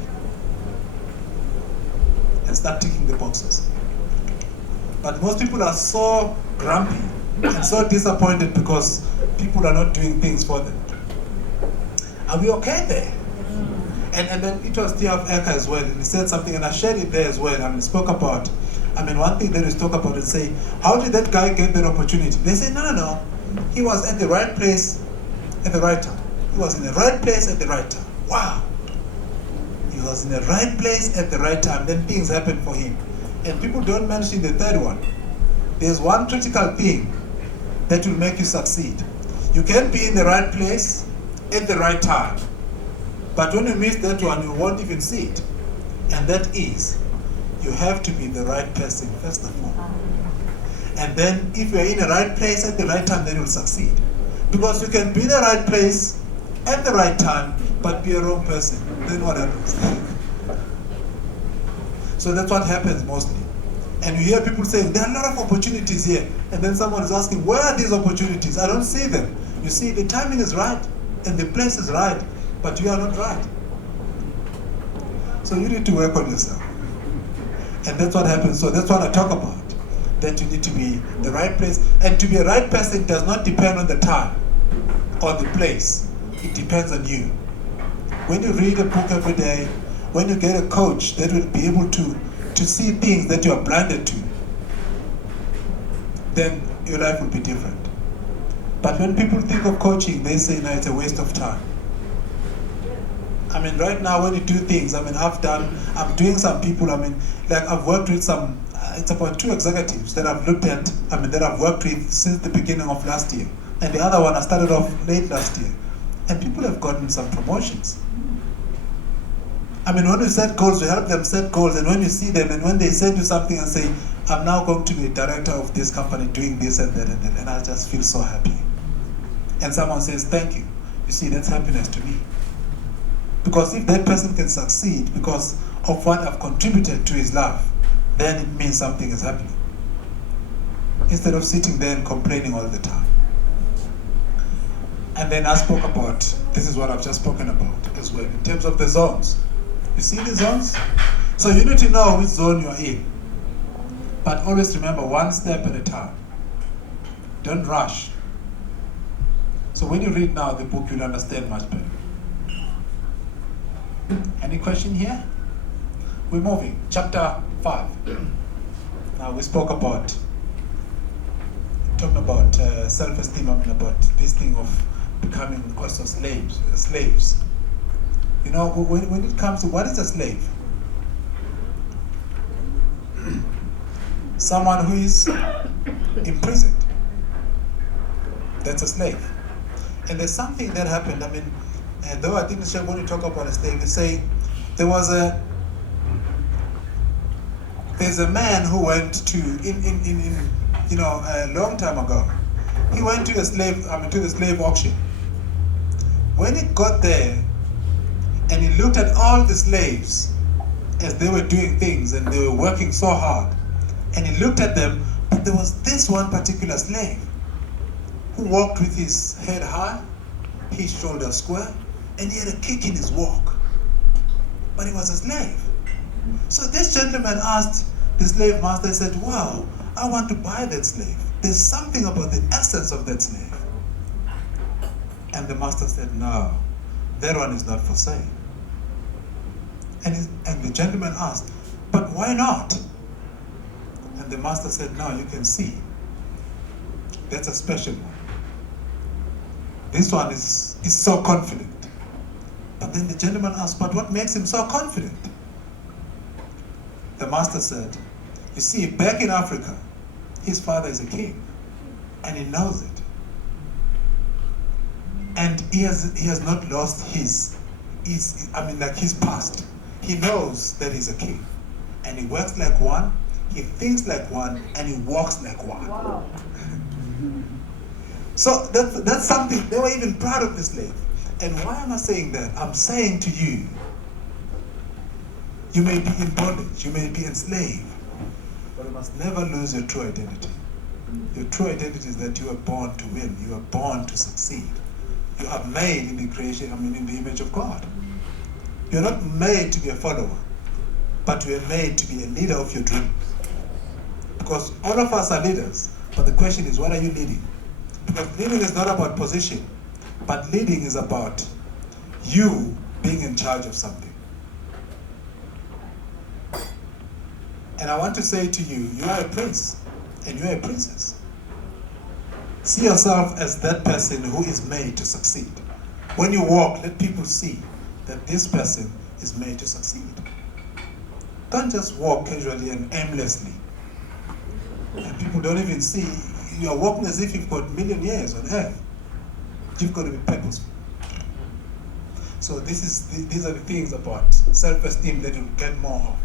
And start ticking the boxes. But most people are so grumpy and so disappointed because people are not doing things for them. Are we okay there? And then it was T.F. Ecker as well, and he said something, and I shared it there as well. I mean, spoke about, one thing that we talk about is say, how did that guy get that opportunity? They say, no. He was at the right place at the right time. He was in the right place at the right time. Wow. He was in the right place at the right time. Then things happened for him. And people don't mention the third one. There's one critical thing that will make you succeed. You can be in the right place at the right time. But when you miss that one, you won't even see it. And that is, you have to be the right person first of all. And then if you're in the right place at the right time, then you'll succeed. Because you can be in the right place at the right time, but be a wrong person. Then what happens? So that's what happens mostly. And you hear people saying, there are a lot of opportunities here. And then someone is asking, where are these opportunities? I don't see them. You see, the timing is right, and the place is right, but you are not right. So you need to work on yourself. And that's what happens. So that's what I talk about. That you need to be the right place. And to be a right person does not depend on the time or the place. It depends on you. When you read a book every day, when you get a coach that will be able to see things that you are blinded to, then your life will be different. But when people think of coaching, they say, no, it's a waste of time. Right now when you do things, I'm doing some people, I've worked with some, it's about 2 executives that I've looked at, that I've worked with since the beginning of last year. And the other one I started off late last year. And people have gotten some promotions. When we set goals, we help them set goals, and when you see them, and when they send you something and say, I'm now going to be a director of this company doing this and that, and I just feel so happy. And someone says, thank you. You see, that's happiness to me. Because if that person can succeed because of what I've contributed to his life, then it means something is happening. Instead of sitting there and complaining all the time. And then I spoke about, this is what I've just spoken about as well, in terms of the zones. You see the zones? So you need to know which zone you're in. But always remember, one step at a time. Don't rush. So when you read now the book, you'll understand much better. Any question here? We're moving. Chapter 5. Now we spoke about, talking about self-esteem, about this thing of becoming also slaves. You know, when it comes to what is a slave? Someone who is imprisoned. That's a slave. And there's something that happened, though I didn't share when you talk about a slave, you say there's a man who went to, a long time ago, he went to the slave auction. When he got there, and he looked at all the slaves as they were doing things and they were working so hard, and he looked at them, but there was this one particular slave who walked with his head high, his shoulders square, and he had a kick in his walk. But he was a slave. So this gentleman asked the slave master, he said, wow, I want to buy that slave. There's something about the essence of that slave. And the master said, no, that one is not for sale. And the gentleman asked, but why not? And the master said, no, you can see. That's a special one. This one is so confident. But then the gentleman asked, but what makes him so confident? The master said, you see, back in Africa, his father is a king, and he knows it. And he has not lost his past. He knows that he's a king. And he works like one, he thinks like one, and he walks like one. Wow. So that's something, they were even proud of the slave. And why am I saying that? I'm saying to you, you may be in bondage, you may be enslaved, but you must never lose your true identity. Your true identity is that you are born to win, you are born to succeed. You are made in the creation, in the image of God. You're not made to be a follower, but you are made to be a leader of your dreams. Because all of us are leaders, but the question is, what are you leading? Because leading is not about position, but leading is about you being in charge of something. And I want to say to you, you are a prince and you are a princess. See yourself as that person who is made to succeed. When you walk, let people see that this person is made to succeed. Don't just walk casually and aimlessly. And people don't even see, you are walking as if you've got a million years on earth. You've got to be purposeful. So these are the things about self-esteem that you'll get more of.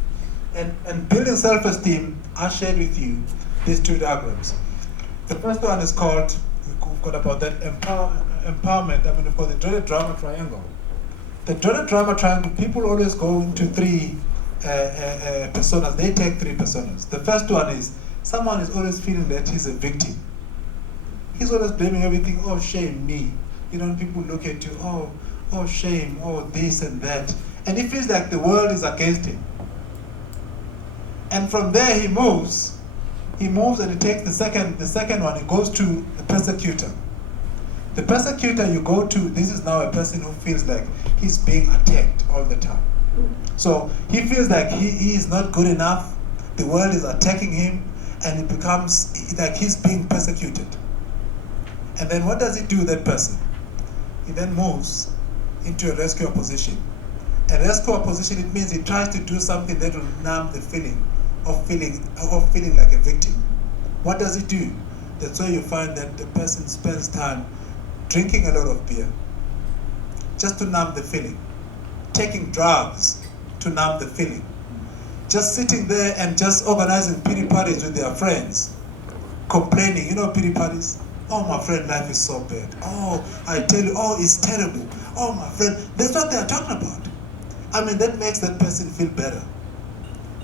And building self-esteem, I shared with you these two diagrams. The first one is called, we've got about that empowerment. I mean, we've got the dreaded drama triangle. The dreaded drama triangle, people always go into three personas. They take three personas. The first one is, someone is always feeling that he's a victim. He's always blaming everything, oh, shame, me. You know, people look at you, oh, shame, oh, this and that. And he feels like the world is against him. And from there he moves and he takes the second one, he goes to the persecutor. The persecutor you go to, this is now a person who feels like he's being attacked all the time. So he feels like he is not good enough, the world is attacking him, and it becomes like he's being persecuted. And then what does he do, that person? He then moves into a rescue position. A rescue position, it means he tries to do something that will numb the feeling of feeling like a victim. What does he do? That's why you find that the person spends time drinking a lot of beer, just to numb the feeling, taking drugs to numb the feeling, just sitting there and just organizing pity parties with their friends, complaining. You know pity parties? Oh, my friend, life is so bad. Oh, I tell you, oh, it's terrible. Oh, my friend, that's what they're talking about. I mean, that makes that person feel better.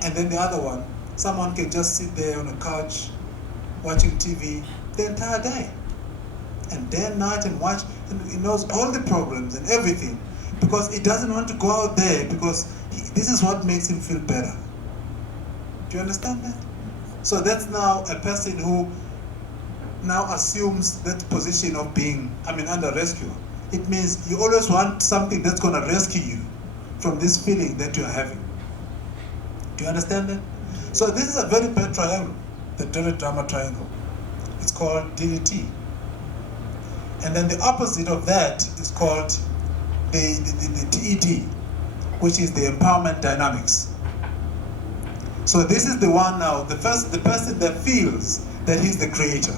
And then the other one, someone can just sit there on a couch, watching TV the entire day. And day and night and watch, and he knows all the problems and everything, because he doesn't want to go out there, because this is what makes him feel better. Do you understand that? So that's now a person who now assumes that position of being, under rescue. It means you always want something that's going to rescue you from this feeling that you're having. Do you understand that? So this is a very bad triangle, the dreaded drama triangle. It's called DDT. And then the opposite of that is called the TED, which is the empowerment dynamics. So this is the one now, the person that feels that he's the creator.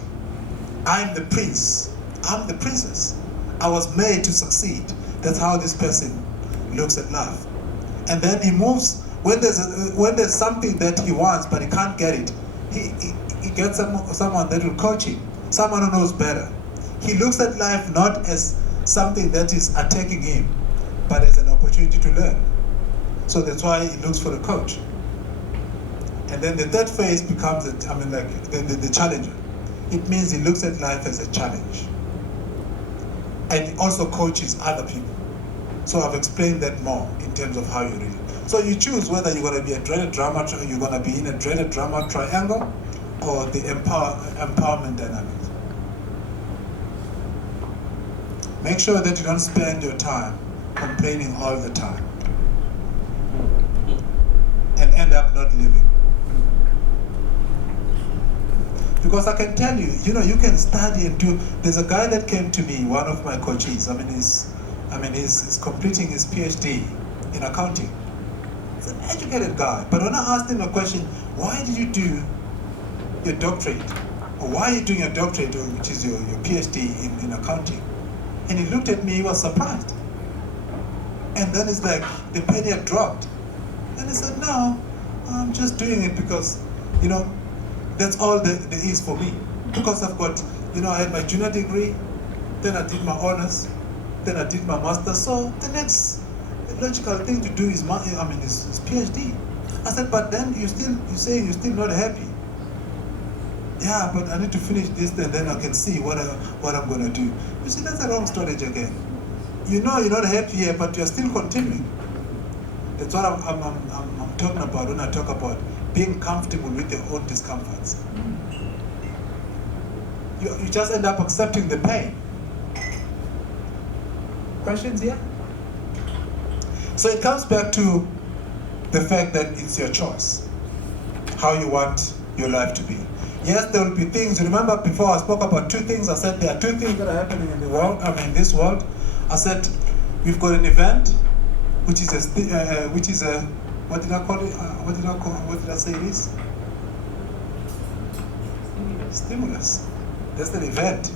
I'm the prince, I'm the princess. I was made to succeed. That's how this person looks at life. And then he moves, when there's something that he wants but he can't get it, he gets someone that will coach him, someone who knows better. He looks at life not as something that is attacking him, but as an opportunity to learn. So that's why he looks for a coach. And then the third phase becomes the challenger. It means he looks at life as a challenge. And he also coaches other people. So I've explained that more in terms of how you read it. So you choose whether you're going to be a dreaded drama, you're going to be in a dreaded drama triangle, or the empowerment dynamics. Make sure that you don't spend your time complaining all the time and end up not living. Because I can tell you, you can study and do. There's a guy that came to me, one of my coaches. He's completing his PhD in accounting. He's an educated guy. But when I asked him a question, why did you do your doctorate? Or why are you doing your doctorate, which is your PhD in accounting? And he looked at me, he was surprised. And then it's like the penny had dropped. And he said, no, I'm just doing it because, that's all there is for me. Because I've got, I had my junior degree, then I did my honors, then I did my master's. So the next logical thing to do is is PhD. I said, but then you're saying you're still not happy. Yeah, but I need to finish this, and then I can see what I'm going to do. You see, that's the wrong strategy again. You're not happy here, but you're still continuing. That's what I'm talking about when I talk about being comfortable with your own discomforts. You just end up accepting the pain. Questions here? So it comes back to the fact that it's your choice, how you want your life to be. Yes, there will be things. Remember before I spoke about two things. I said there are two things that are happening in the world. In this world. I said we've got an event, which is a what did I call it? What did I say it is? Stimulus. That's an event.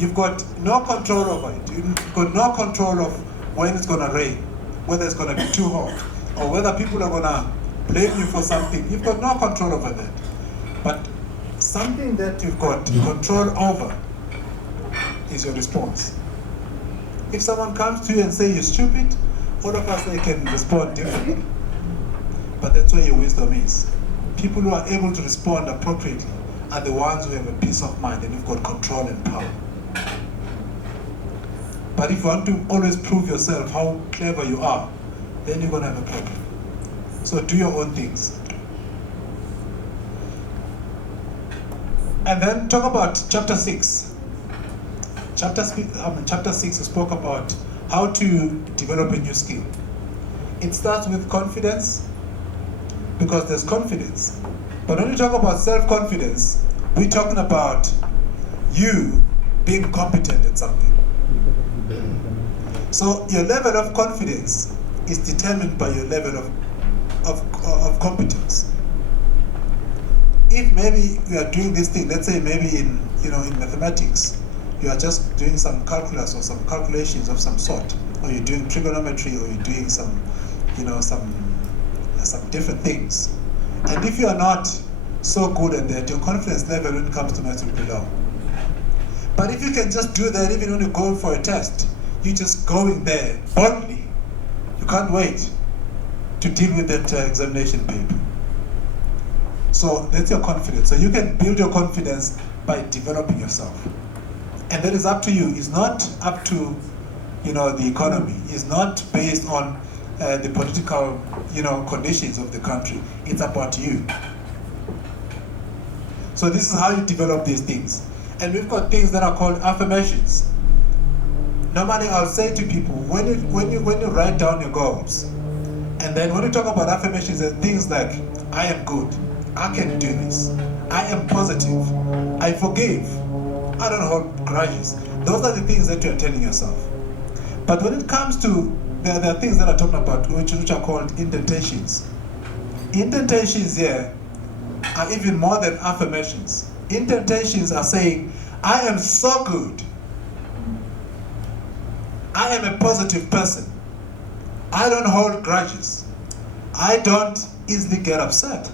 You've got no control over it. You've got no control of when it's going to rain, whether it's going to be too hot, or whether people are going to blame you for something. You've got no control over that. But something that you've got control over is your response. If someone comes to you and say you're stupid, all of us they can respond differently. But that's where your wisdom is. People who are able to respond appropriately are the ones who have a peace of mind and you've got control and power. But if you want to always prove yourself how clever you are, then you're going to have a problem. So do your own things. And then talk about chapter 6. Chapter 6 spoke about how to develop a new skill. It starts with confidence, because there's confidence. But when we talk about self-confidence, we're talking about you being competent at something. So your level of confidence is determined by your level of competence. If maybe you are doing this thing, let's say maybe in mathematics, you are just doing some calculus or some calculations of some sort, or you're doing trigonometry, or you're doing some different things. And if you are not so good at that, your confidence level when it comes to maths will be low. But if you can just do that, even when you go for a test, you're just going there boldly. You can't wait to deal with that examination paper. So that's your confidence. So you can build your confidence by developing yourself. And that is up to you. It's not up to the economy. It's not based on the political conditions of the country. It's about you. So this is how you develop these things. And we've got things that are called affirmations. Normally I'll say to people, when you write down your goals, and then when you talk about affirmations, there are things like, I am good, I can do this, I am positive, I forgive, I don't hold grudges. Those are the things that you're telling yourself. But when it comes to, there are things that I'm talking about which are called indentations. Indentations here are even more than affirmations. Indentations are saying, I am so good. I am a positive person. I don't hold grudges. I don't easily get upset.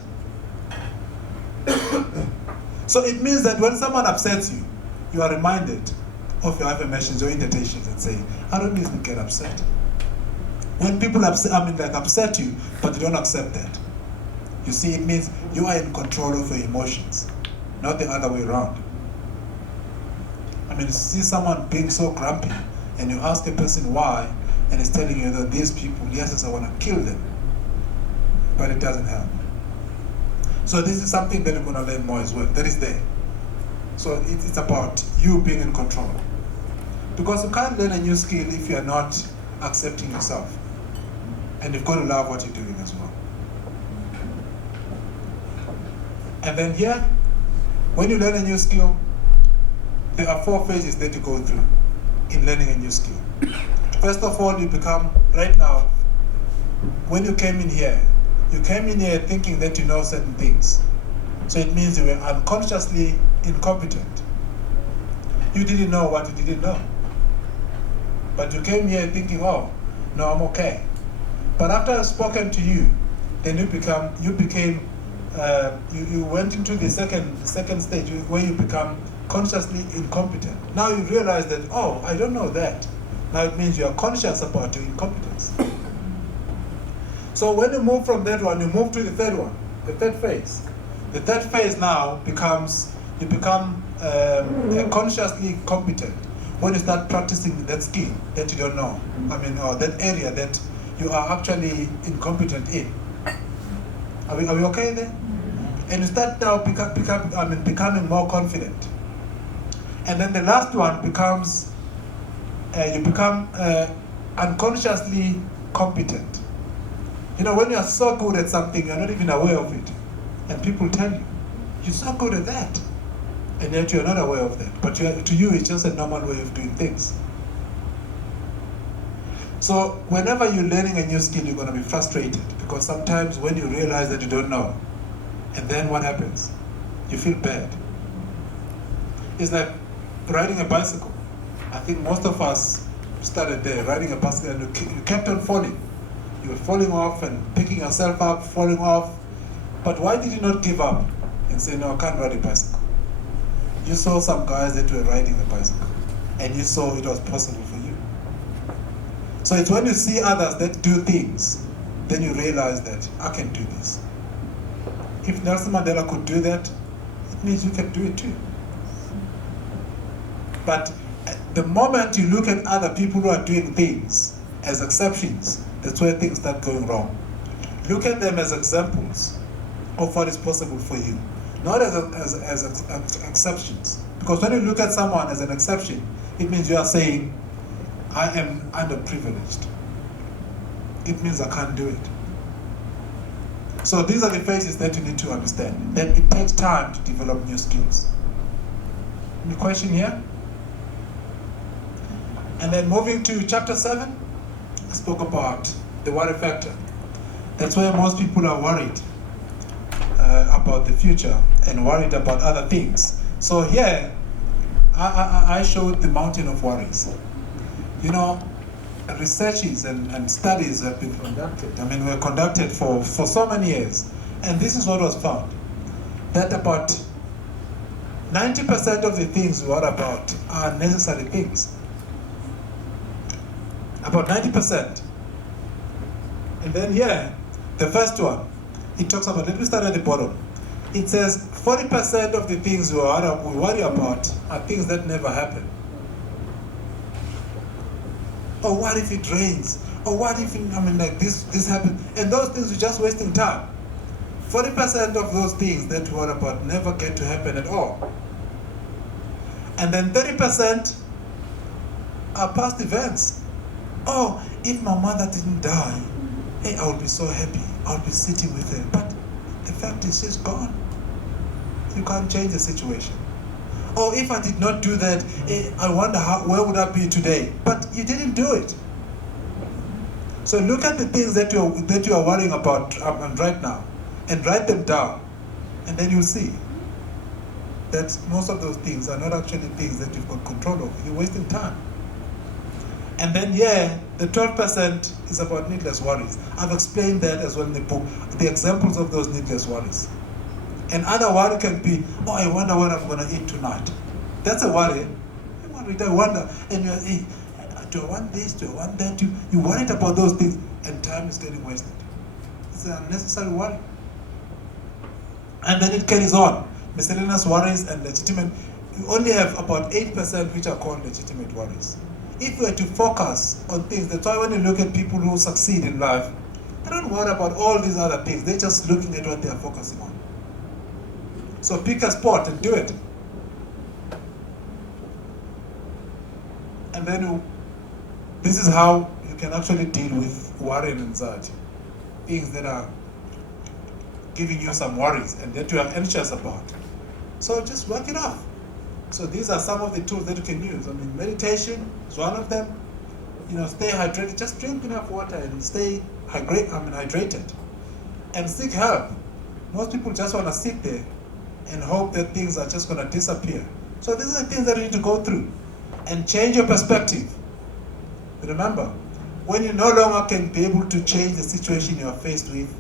So it means that when someone upsets you, you are reminded of your affirmations, your indentations, and say, I don't easily get upset. When people upset you, but you don't accept that. You see, it means you are in control of your emotions, not the other way around. You see someone being so grumpy, and you ask a person why, and it's telling you that these people, yes, I want to kill them, but it doesn't help. So this is something that you're going to learn more as well. That is there. So it's about you being in control. Because you can't learn a new skill if you're not accepting yourself. And you've got to love what you're doing as well. And then here, when you learn a new skill, there are 4 phases that you go through in learning a new skill. First of all, you become, right now, when you came in here thinking that you know certain things. So it means you were unconsciously incompetent. You didn't know what you didn't know. But you came here thinking, oh, no, I'm okay. But after I've spoken to you, then you went into the second stage where you become consciously incompetent. Now you realize that, oh, I don't know that. Now it means you are conscious about your incompetence. So when you move from that one, you move to the third one, the third phase. The third phase now becomes, you become consciously competent when you start practicing that skill that you don't know. Or that area that you are actually incompetent in. Are we okay there? And you start now becoming more confident. And then the last one becomes, you become unconsciously competent. You know, when you are so good at something, you're not even aware of it. And people tell you, you're so good at that. And yet you're not aware of that. But to you, it's just a normal way of doing things. So whenever you're learning a new skill, you're going to be frustrated. Because sometimes when you realize that you don't know, and then what happens? You feel bad. It's like riding a bicycle. I think most of us started there, riding a bicycle, and you kept on falling. You were falling off and picking yourself up, falling off. But why did you not give up and say, no, I can't ride a bicycle? You saw some guys that were riding a bicycle, and you saw it was possible for you. So it's when you see others that do things, then you realize that I can do this. If Nelson Mandela could do that, it means you can do it too. But the moment you look at other people who are doing things as exceptions, that's where things start going wrong. Look at them as examples of what is possible for you, not as exceptions. Because when you look at someone as an exception, it means you are saying, I am underprivileged. It means I can't do it. So these are the phases that you need to understand. That it takes time to develop new skills. Any question here? And then moving to chapter 7, I spoke about the worry factor. That's where most people are worried about the future and worried about other things. So here, I showed the mountain of worries. You know, researches and studies have been conducted. I mean, were conducted for so many years. And this is what was found. That about 90% of the things we worry about are necessary things. About 90%. And then here, the first one, it talks about, let me start at the bottom. It says 40% of the things we worry about are things that never happen. Or what if it rains? Or what if, like this happens? And those things are just wasting time. 40% of those things that we worry about never get to happen at all. And then 30% are past events. Oh, if my mother didn't die, hey, I would be so happy. I would be sitting with her. But the fact is, she's gone. You can't change the situation. Or if I did not do that, I wonder where would I be today? But you didn't do it. So look at the things that you are worrying about right now, and write them down, and then you'll see that most of those things are not actually things that you've got control over. You're wasting time. And then the 12% is about needless worries. I've explained that as well in the book, the examples of those needless worries. And other worry can be, oh, I wonder what I'm going to eat tonight. That's a worry. I wonder. And you're, hey, do I want this? Do I want that? You worried about those things, and time is getting wasted. It's an unnecessary worry. And then it carries on. Miscellaneous worries and legitimate. You only have about 8% which are called legitimate worries. If we are to focus on things, that's why when you look at people who succeed in life, they don't worry about all these other things. They're just looking at what they are focusing on. So pick a sport and do it. And then this is how you can actually deal with worry and anxiety. Things that are giving you some worries and that you are anxious about. So just work it off. So these are some of the tools that you can use. I mean, meditation is one of them. You know, stay hydrated. Just drink enough water and stay hydrated. And seek help. Most people just want to sit there and hope that things are just going to disappear. So these are the things that you need to go through. And change your perspective. Remember, when you no longer can be able to change the situation you are faced with,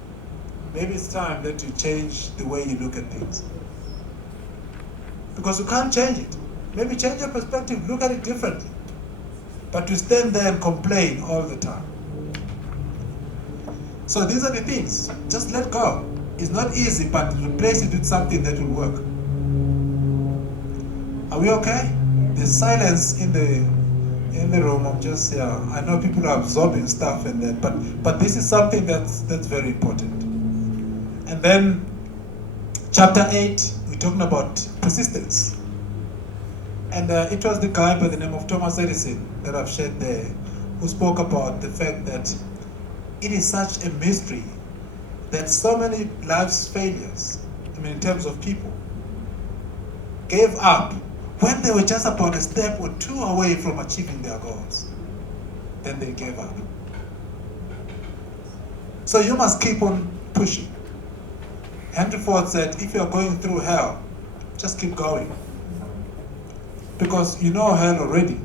maybe it's time that you change the way you look at things. Because you can't change it. Maybe change your perspective, look at it differently. But to stand there and complain all the time. So these are the things. Just let go. It's not easy, but replace it with something that will work. Are we okay? There's silence in the room. I'm just, I know people are absorbing stuff and that, but this is something that's very important. And then chapter 8, we're talking about persistence. And it was the guy by the name of Thomas Edison that I've shared there, who spoke about the fact that it is such a mystery that so many life's failures, in terms of people, gave up when they were just about a step or two away from achieving their goals. Then they gave up. So you must keep on pushing. Henry Ford said, if you're going through hell, just keep going. Because you know hell already.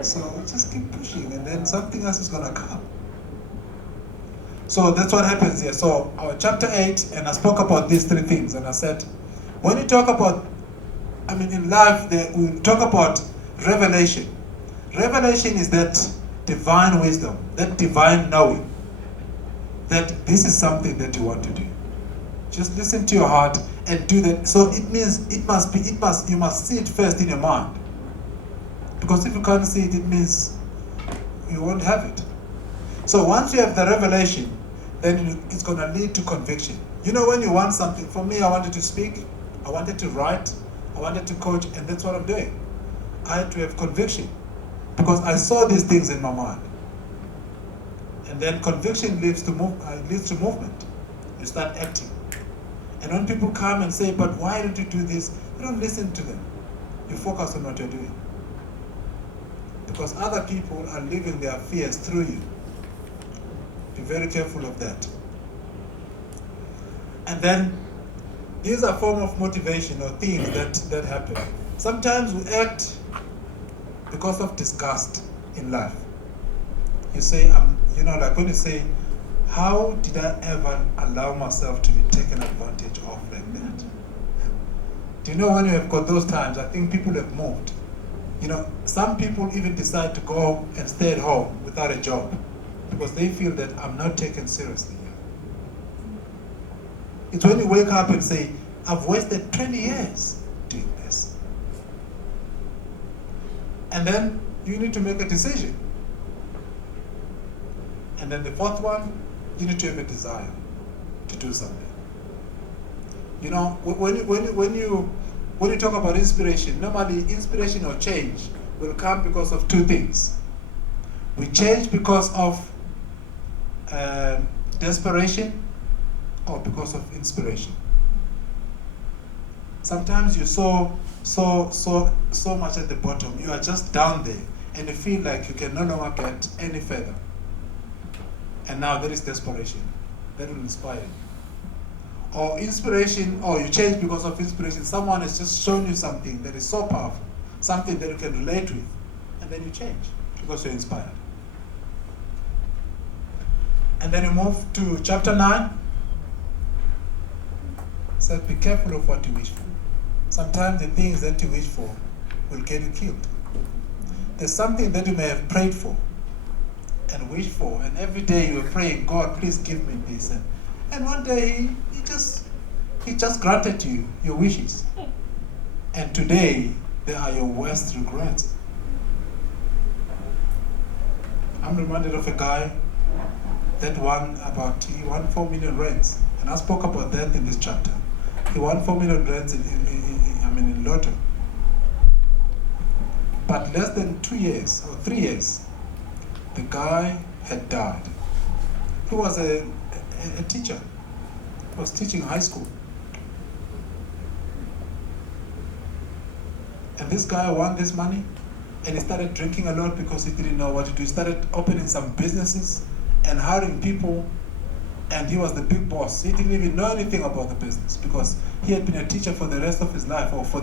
So just keep pushing, and then something else is going to come. So that's what happens here. So our chapter 8, and I spoke about these three things, and I said, when you talk about, in life, we talk about revelation. Revelation is that divine wisdom, that divine knowing, that this is something that you want to do. Just listen to your heart and do that. So it means you must see it first in your mind. Because if you can't see it, it means you won't have it. So once you have the revelation, then it's going to lead to conviction. You know, when you want something, for me, I wanted to speak, I wanted to write, I wanted to coach, and that's what I'm doing. I had to have conviction because I saw these things in my mind. And then conviction leads to movement. You start acting. And when people come and say, but why don't you do this? You don't listen to them. You focus on what you're doing. Because other people are living their fears through you. Be very careful of that. And then, these are form of motivation or things that happen. Sometimes we act because of disgust in life. You say, like when you say, how did I ever allow myself to be taken advantage of like that? Do you know when you have got those times, I think people have moved. Some people even decide to go and stay at home without a job because they feel that I'm not taken seriously. It's when you wake up and say, I've wasted 20 years doing this. And then you need to make a decision. And then the fourth one, you need to have a desire to do something. When you talk about inspiration, normally inspiration or change will come because of two things. We change because of desperation or because of inspiration. Sometimes you're so much at the bottom, you are just down there and you feel like you can no longer get any further. And now there is desperation. That will inspire you. Or inspiration, or you change because of inspiration. Someone has just shown you something that is so powerful, something that you can relate with, and then you change because you're inspired. And then you move to chapter 9. So be careful of what you wish for. Sometimes the things that you wish for will get you killed. There's something that you may have prayed for and wished for, and every day you are praying, God, please give me this. And one day he just granted you your wishes. And today they are your worst regrets. I'm reminded of a guy that he won 4 million rands. And I spoke about that in this chapter. He won 4 million rands in lotto. But less than 2 years or 3 years, the guy had died. He was a teacher. He was teaching high school. And this guy won this money, and he started drinking a lot because he didn't know what to do. He started opening some businesses and hiring people, and he was the big boss. He didn't even know anything about the business because he had been a teacher for the rest of his life, or for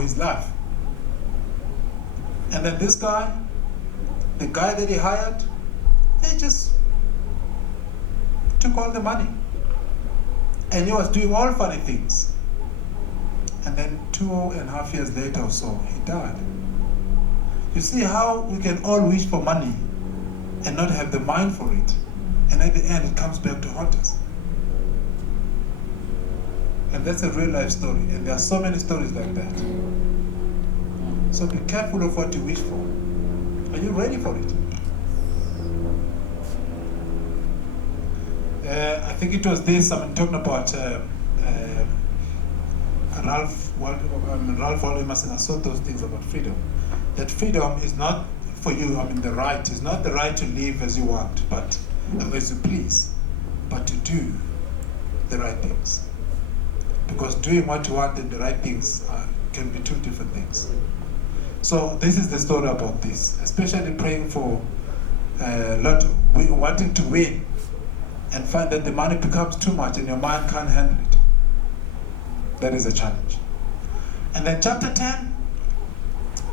his life. And then this guy, the guy that he hired, they just took all the money. And he was doing all funny things. And then 2.5 years later or so, he died. You see how we can all wish for money and not have the mind for it. And at the end, it comes back to haunt us. And that's a real life story. And there are so many stories like that. So be careful of what you wish for. Are you ready for it? I think it was this, talking about Ralph Waldo Emerson. I saw those things about freedom. That freedom is not for you, the right is not the right to live as you want, but as you please, but to do the right things. Because doing what you want and the right things can be two different things. So this is the story about this, especially praying for lotto, wanting to win, and find that the money becomes too much and your mind can't handle it. That is a challenge. And then chapter 10,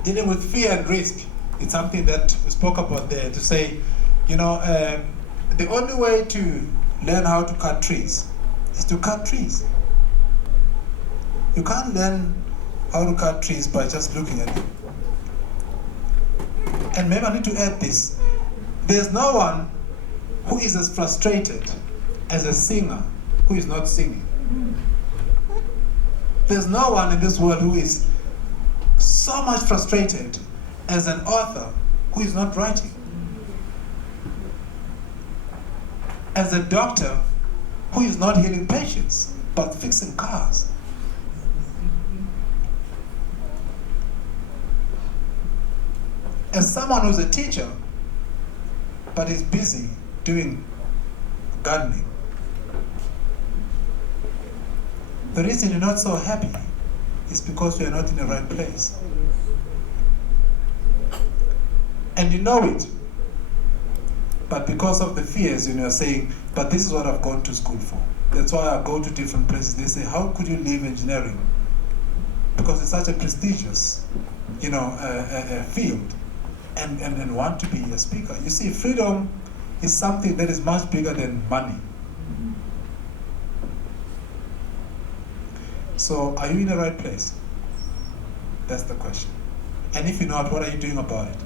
dealing with fear and risk. It's something that we spoke about there to say, the only way to learn how to cut trees is to cut trees. You can't learn how to cut trees by just looking at them. And maybe I need to add this. There's no one who is as frustrated as a singer who is not singing. There's no one in this world who is so much frustrated as an author who is not writing. As a doctor who is not healing patients, but fixing cars. As someone who's a teacher, but is busy doing gardening. The reason you're not so happy is because you're not in the right place. And you know it. But because of the fears, you're saying, but this is what I've gone to school for. That's why I go to different places. They say, how could you leave engineering? Because it's such a prestigious, field. And want to be a speaker. You see, freedom is something that is much bigger than money. So, are you in the right place? That's the question. And if you're not, what are you doing about it?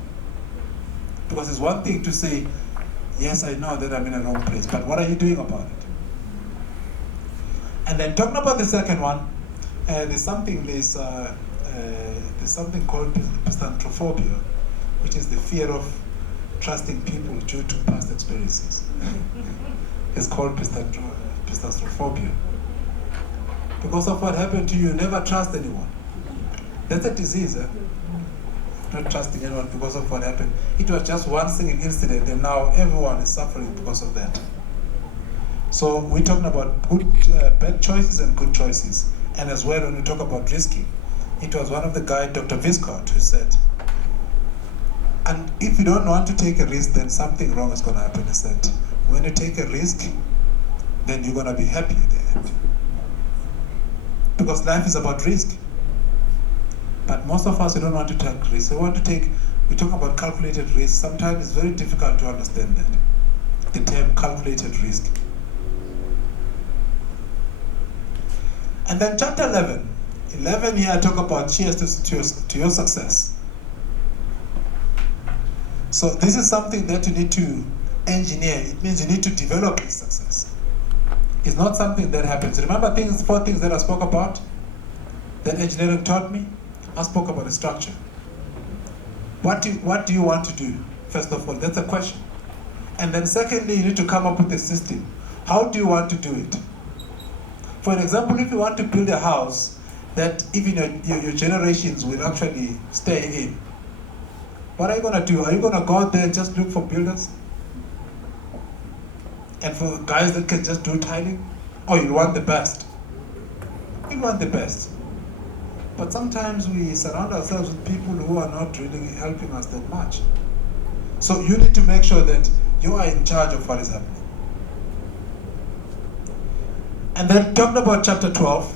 Because it's one thing to say, yes, I know that I'm in a wrong place, but what are you doing about it? And then talking about the second one, there's something called pistastrophobia, which is the fear of trusting people due to past experiences. It's called pistastrophobia. Because of what happened to you, never trust anyone. That's a disease, not trusting anyone because of what happened. It was just one single incident, and now everyone is suffering because of that. So we're talking about bad choices and good choices. And as well, when we talk about risking, it was one of the guys, Dr. Viscott, who said, and if you don't want to take a risk, then something wrong is going to happen. He said, when you take a risk, then you're going to be happy at the end. Because life is about risk. But most of us, we don't want to take risks. We talk about calculated risk. Sometimes it's very difficult to understand that. The term calculated risk. And then chapter 11. 11 here I talk about cheers to your success. So this is something that you need to engineer. It means you need to develop this success. It's not something that happens. Remember 4 things that I spoke about? That engineering taught me? I spoke about the structure. What do you want to do? First of all, that's a question. And then secondly, you need to come up with a system. How do you want to do it? For example, if you want to build a house that even your generations will actually stay in, what are you going to do? Are you going to go out there and just look for builders? And for guys that can just do tiling? Or you want the best? You want the best. But sometimes we surround ourselves with people who are not really helping us that much. So you need to make sure that you are in charge of what is happening. And then talking about chapter 12,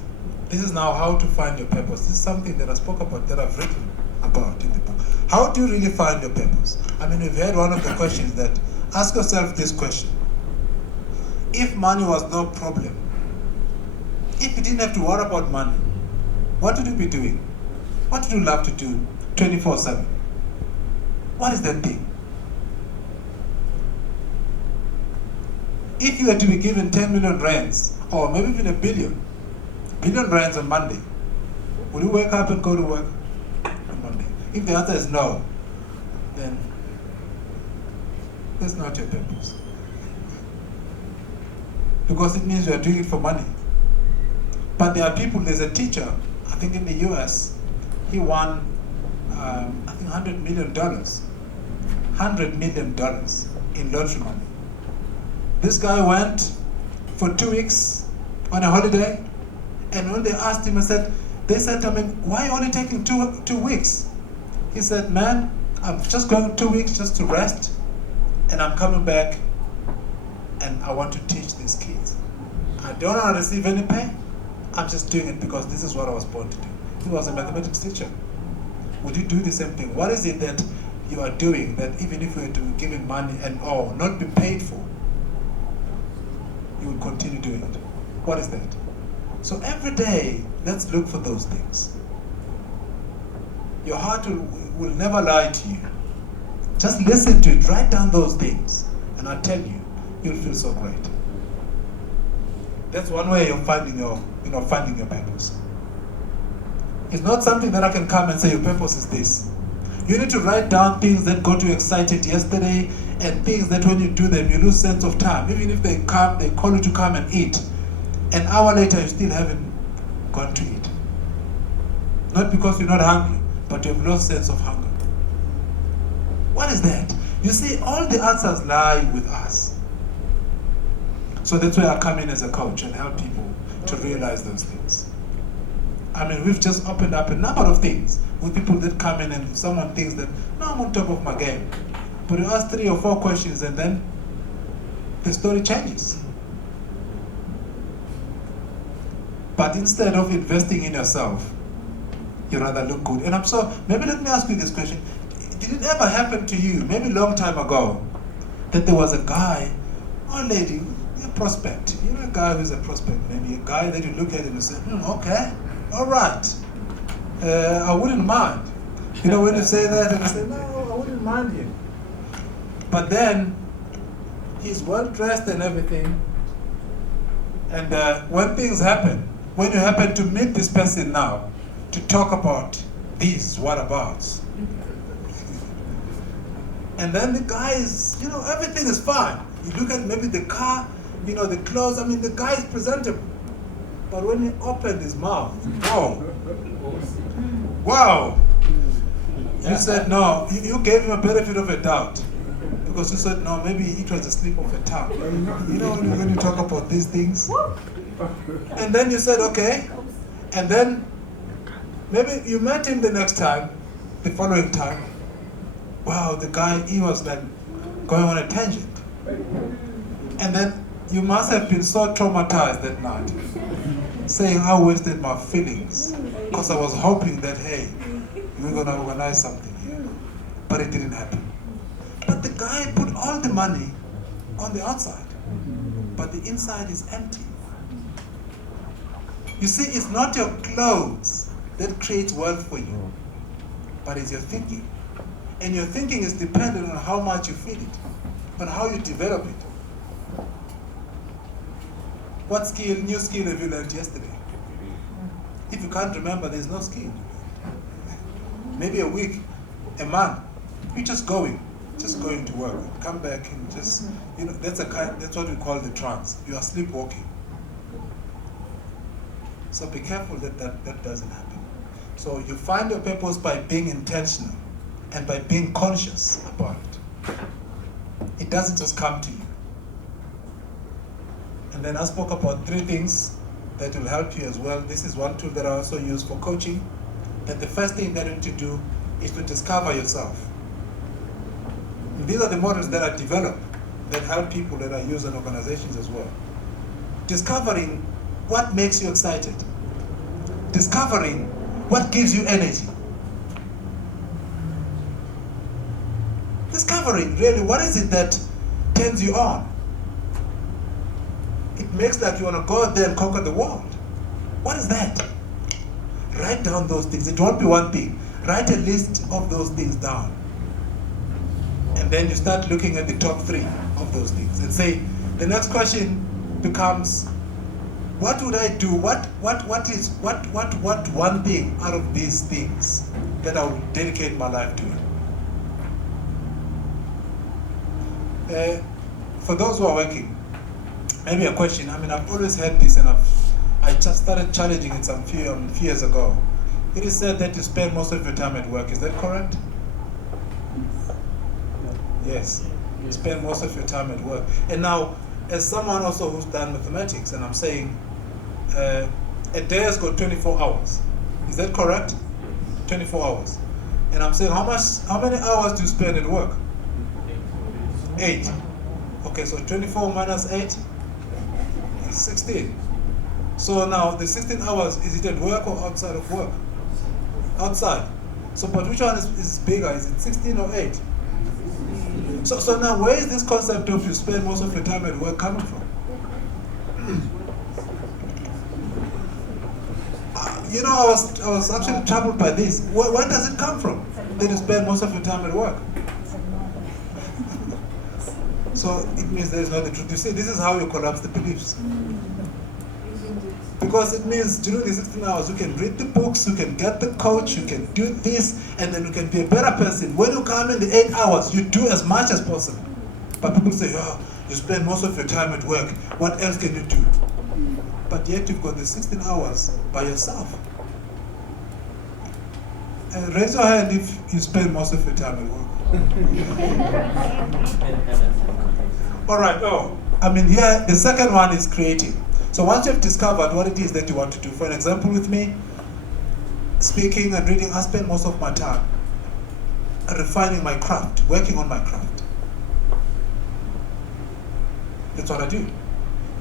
this is now how to find your purpose. This is something that I spoke about, that I've written about in the book. How do you really find your purpose? We've had one of the questions that, ask yourself this question. If money was no problem, if you didn't have to worry about money, what would you be doing? What would you love to do 24/7? What is that thing? If you were to be given 10 million rands, or maybe even a billion rands on Monday, will you wake up and go to work on Monday? If the answer is no, then that's not your purpose. Because it means you are doing it for money. But there are people, there's a teacher, I think in the US, he won, $100 million $100 million in lottery money. This guy went for 2 weeks on a holiday, and when they asked him, they said to him, why are you only taking two weeks? He said, man, I'm just going 2 weeks just to rest, and I'm coming back, and I want to teach these kids. I don't want to receive any pay. I'm just doing it because this is what I was born to do. He was a mathematics teacher. Would you do the same thing? What is it that you are doing that even if you were to give him money and all, not be paid for, you will continue doing it? What is that? So every day, let's look for those things. Your heart will never lie to you. Just listen to it, write down those things, and I tell you, you'll feel so great. That's one way of finding your purpose. It's not something that I can come and say your purpose is this. You need to write down things that got you excited yesterday and things that when you do them, you lose sense of time. Even if they call you to come and eat. An hour later, you still haven't gone to eat. Not because you're not hungry, but you've lost sense of hunger. What is that? You see, all the answers lie with us. So that's why I come in as a coach and help people to realize those things. I mean, we've just opened up a number of things with people that come in and someone thinks that, no, I'm on top of my game. But you ask 3 or 4 questions and then the story changes. But instead of investing in yourself, you rather look good. And maybe let me ask you this question. Did it ever happen to you, maybe a long time ago, that there was a guy or lady, a prospect, a guy who's a prospect, maybe a guy that you look at and you say, okay, all right, I wouldn't mind. When you say that, and you say, no, I wouldn't mind him. But then, he's well dressed and everything, and when things happen, when you happen to meet this person now, to talk about these whatabouts, and then the guy is, everything is fine. You look at maybe the car, the clothes, the guy is presentable. But when he opened his mouth, wow. You said no, you gave him a benefit of a doubt. Because you said no, maybe it was a slip of a tongue. When you talk about these things. And then you said okay. And then maybe you met him the next time, the following time. Wow, the guy, he was like going on a tangent. And then you must have been so traumatized that night, saying I wasted my feelings because I was hoping that, hey, we were going to organize something here. But it didn't happen. But the guy put all the money on the outside, but the inside is empty. You see, it's not your clothes that creates wealth for you, but it's your thinking. And your thinking is dependent on how much you feed it, on how you develop it. What new skill have you learned yesterday? If you can't remember, there's no skill. Maybe a week, a month, you're just going to work, come back and just, that's what we call the trance. You are sleepwalking. So be careful that doesn't happen. So you find your purpose by being intentional and by being conscious about it. It doesn't just come to you. And then I spoke about 3 things that will help you as well. This is one tool that I also use for coaching. That the first thing that you need to do is to discover yourself. And these are the models that I develop that help people that I use in organizations as well. Discovering what makes you excited. Discovering what gives you energy. Discovering really what is it that turns you on. It makes like you want to go out there and conquer the world. What is that? Write down those things. It won't be one thing. Write a list of those things down. And then you start looking at the top 3 of those things and say, the next question becomes, what would I do? What one thing out of these things that I would dedicate my life to? For those who are working, maybe a question. I've always heard this, and I just started challenging it some few years ago. It is said that you spend most of your time at work. Is that correct? Yes, you spend most of your time at work. And now, as someone also who's done mathematics, and I'm saying a day has got 24 hours. Is that correct? 24 hours. And I'm saying how many hours do you spend at work? 8. Okay, so 24 minus 8 is 16. So now the 16 hours, is it at work or outside of work? Outside. So but which one is bigger? Is it 16 or 8? So now where is this concept of you spend most of your time at work coming from? I was actually troubled by this. Where does it come from? That you spend most of your time at work. So it means there is not the truth. You see, this is how you collapse the beliefs. Because it means during the 16 hours, you can read the books, you can get the coach, you can do this, and then you can be a better person. When you come in the 8 hours, you do as much as possible. But people say, oh, you spend most of your time at work. What else can you do? But yet you've got the 16 hours by yourself. Raise your hand if you spend most of your time at work. All right. Here, the second one is creative. So once you've discovered what it is that you want to do, for an example with me, speaking and reading, I spend most of my time refining my craft, working on my craft. That's what I do.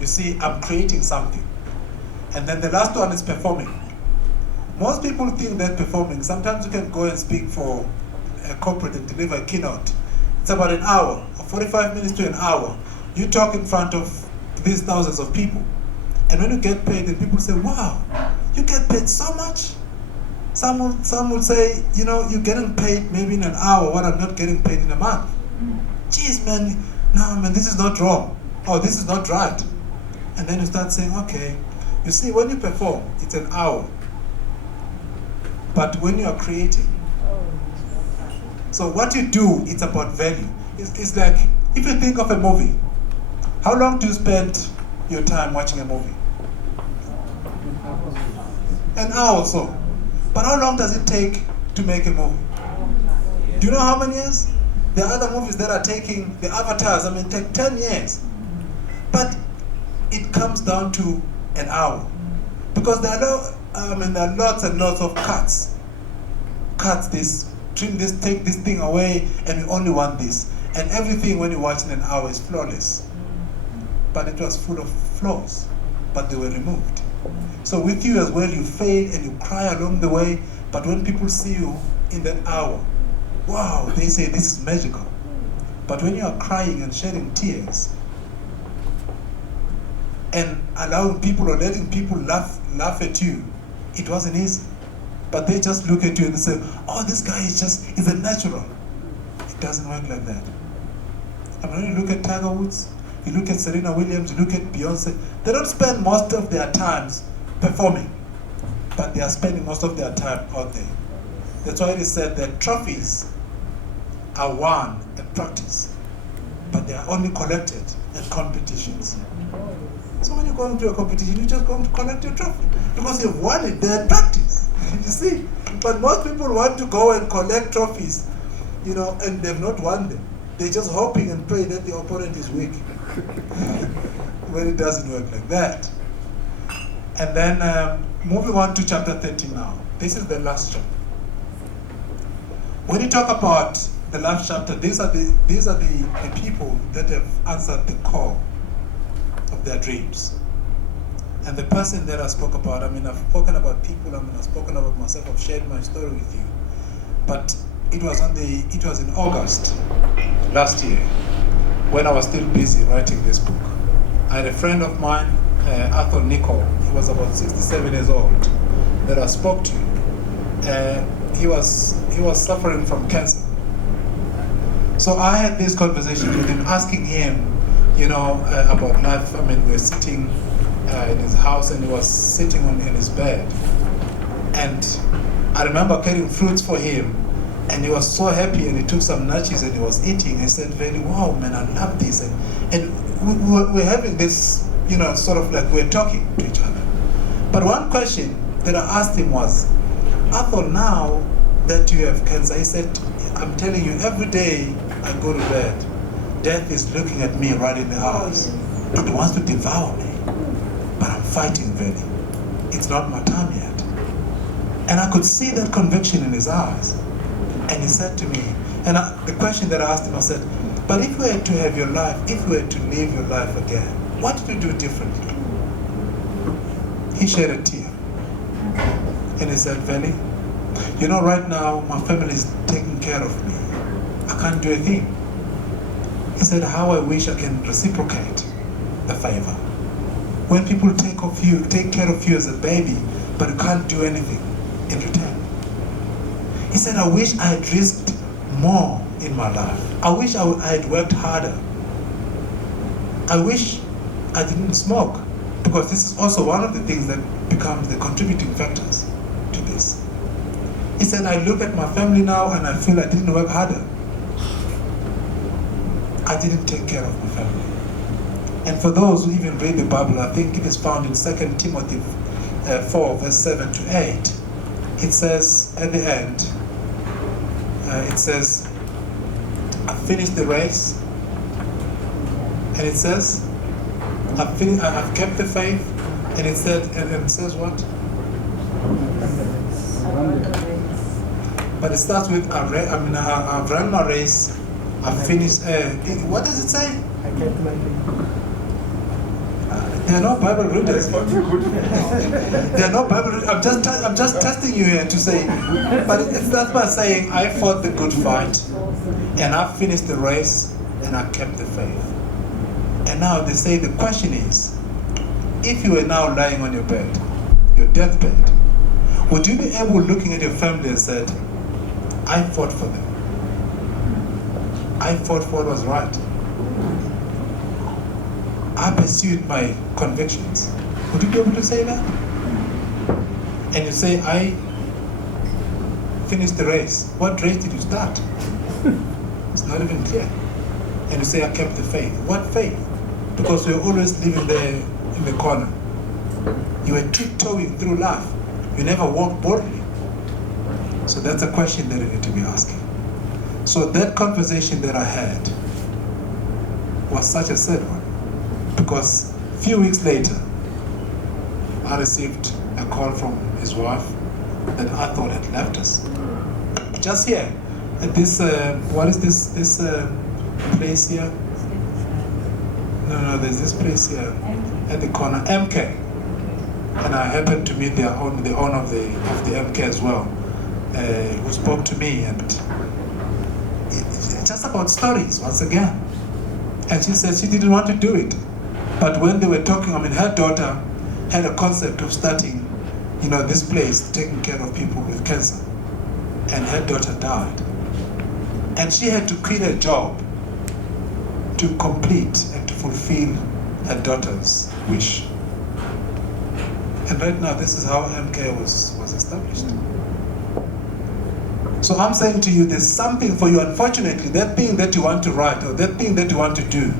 You see, I'm creating something. And then the last one is performing. Most people think that performing, sometimes you can go and speak for a corporate and deliver a keynote. It's about an hour, or 45 minutes to an hour. You talk in front of these thousands of people. And when you get paid, then people say, wow, you get paid so much? Some will say, you're getting paid maybe in an hour what I'm not getting paid in a month. Jeez, man, no, man, this is not wrong. Oh, this is not right. And then you start saying, okay, you see, when you perform, it's an hour. But when you are creating, so what you do, it's about value. It's like, if you think of a movie, how long do you spend your time watching a movie? An hour or so. But how long does it take to make a movie? Do you know how many years? There are other movies that are taking, the avatars, take 10 years. But it comes down to an hour. Because there are lots and lots of cuts. Cut this, trim this, take this thing away, and we only want this. And everything when you watch in an hour is flawless. But it was full of flaws, but they were removed. So with you as well, you fail and you cry along the way, but when people see you in that hour, wow, they say this is magical. But when you are crying and shedding tears, and allowing people or letting people laugh at you, it wasn't easy. But they just look at you and say, oh, this guy is a natural. It doesn't work like that. When you look at Tiger Woods, you look at Serena Williams, you look at Beyonce, they don't spend most of their times performing, but they are spending most of their time out there. That's why it is said that trophies are won at practice, but they are only collected at competitions. So when you go into a competition, you're just going to collect your trophy because you've won it there at practice. You see? But most people want to go and collect trophies, and they've not won them. They're just hoping and pray that the opponent is weak. When it doesn't work like that. And then moving on to chapter 13 now. This is the last chapter. When you talk about the last chapter, these are the people that have answered the call of their dreams. And the person that I spoke about, I've spoken about people, I've spoken about myself, I've shared my story with you. But it was in August last year when I was still busy writing this book. I had a friend of mine, Arthur Nicol. He was about 67 years old that I spoke to. He was suffering from cancer. So I had this conversation with him, asking him, about life. We were sitting in his house, and he was sitting in his bed. And I remember carrying fruits for him, and he was so happy, and he took some nudges and he was eating. I said, Veli, wow, man, I love this. And we're having this, sort of like we're talking to each other. But one question that I asked him was, Arthur, now that you have cancer, he said, I'm telling you, every day I go to bed, death is looking at me right in the eyes. It wants to devour me, but I'm fighting, Veli. It's not my time yet. And I could see that conviction in his eyes. And he said to me, the question that I asked him, I said, but if we were to have your life, if we were to live your life again, what did you do differently? He shed a tear. And he said, Veli, you know, right now my family is taking care of me. I can't do a thing. He said, how I wish I can reciprocate the favor. When people take care of you as a baby, but you can't do anything in return. He said, I wish I had risked more in my life. I wish I had worked harder. I wish I didn't smoke, because this is also one of the things that becomes the contributing factors to this. He said, I look at my family now and I feel I didn't work harder. I didn't take care of my family. And for those who even read the Bible, I think it is found in 2 Timothy 4, verse 7 to 8. It says at the end, it says, I finished the race. And it says, I've kept the faith. And it said, and it says what? But it starts with, I've run my race. I've finished. What does it say? I kept my faith. There are no Bible readers. There are no Bible readers. I'm just testing you here to say. But it starts by saying, I fought the good fight, and I finished the race, and I kept the faith. And now they say the question is, if you were now lying on your bed, your deathbed, would you be able, looking at your family, and said, I fought for them. I fought for what was right. I pursued my convictions. Would you be able to say that? And you say, I finished the race. What race did you start? It's not even clear. And you say, I kept the faith. What faith? Because you're always living there in the corner. You were tiptoeing through life. You never walked boldly. So that's a question that you need to be asking. So that conversation that I had was such a sad one. Because a few weeks later, I received a call from his wife that I thought had left us. Just here, at this, what is this place here? No, there's this place here at the corner, MK. And I happened to meet the owner of the MK as well, who spoke to me, and it's just about stories once again. And she said she didn't want to do it. But when they were talking, her daughter had a concept of starting, this place, taking care of people with cancer. And her daughter died. And she had to quit her job to complete and to fulfill her daughter's wish. And right now, this is how MK was established. So I'm saying to you, there's something for you. Unfortunately, that thing that you want to write or that thing that you want to do,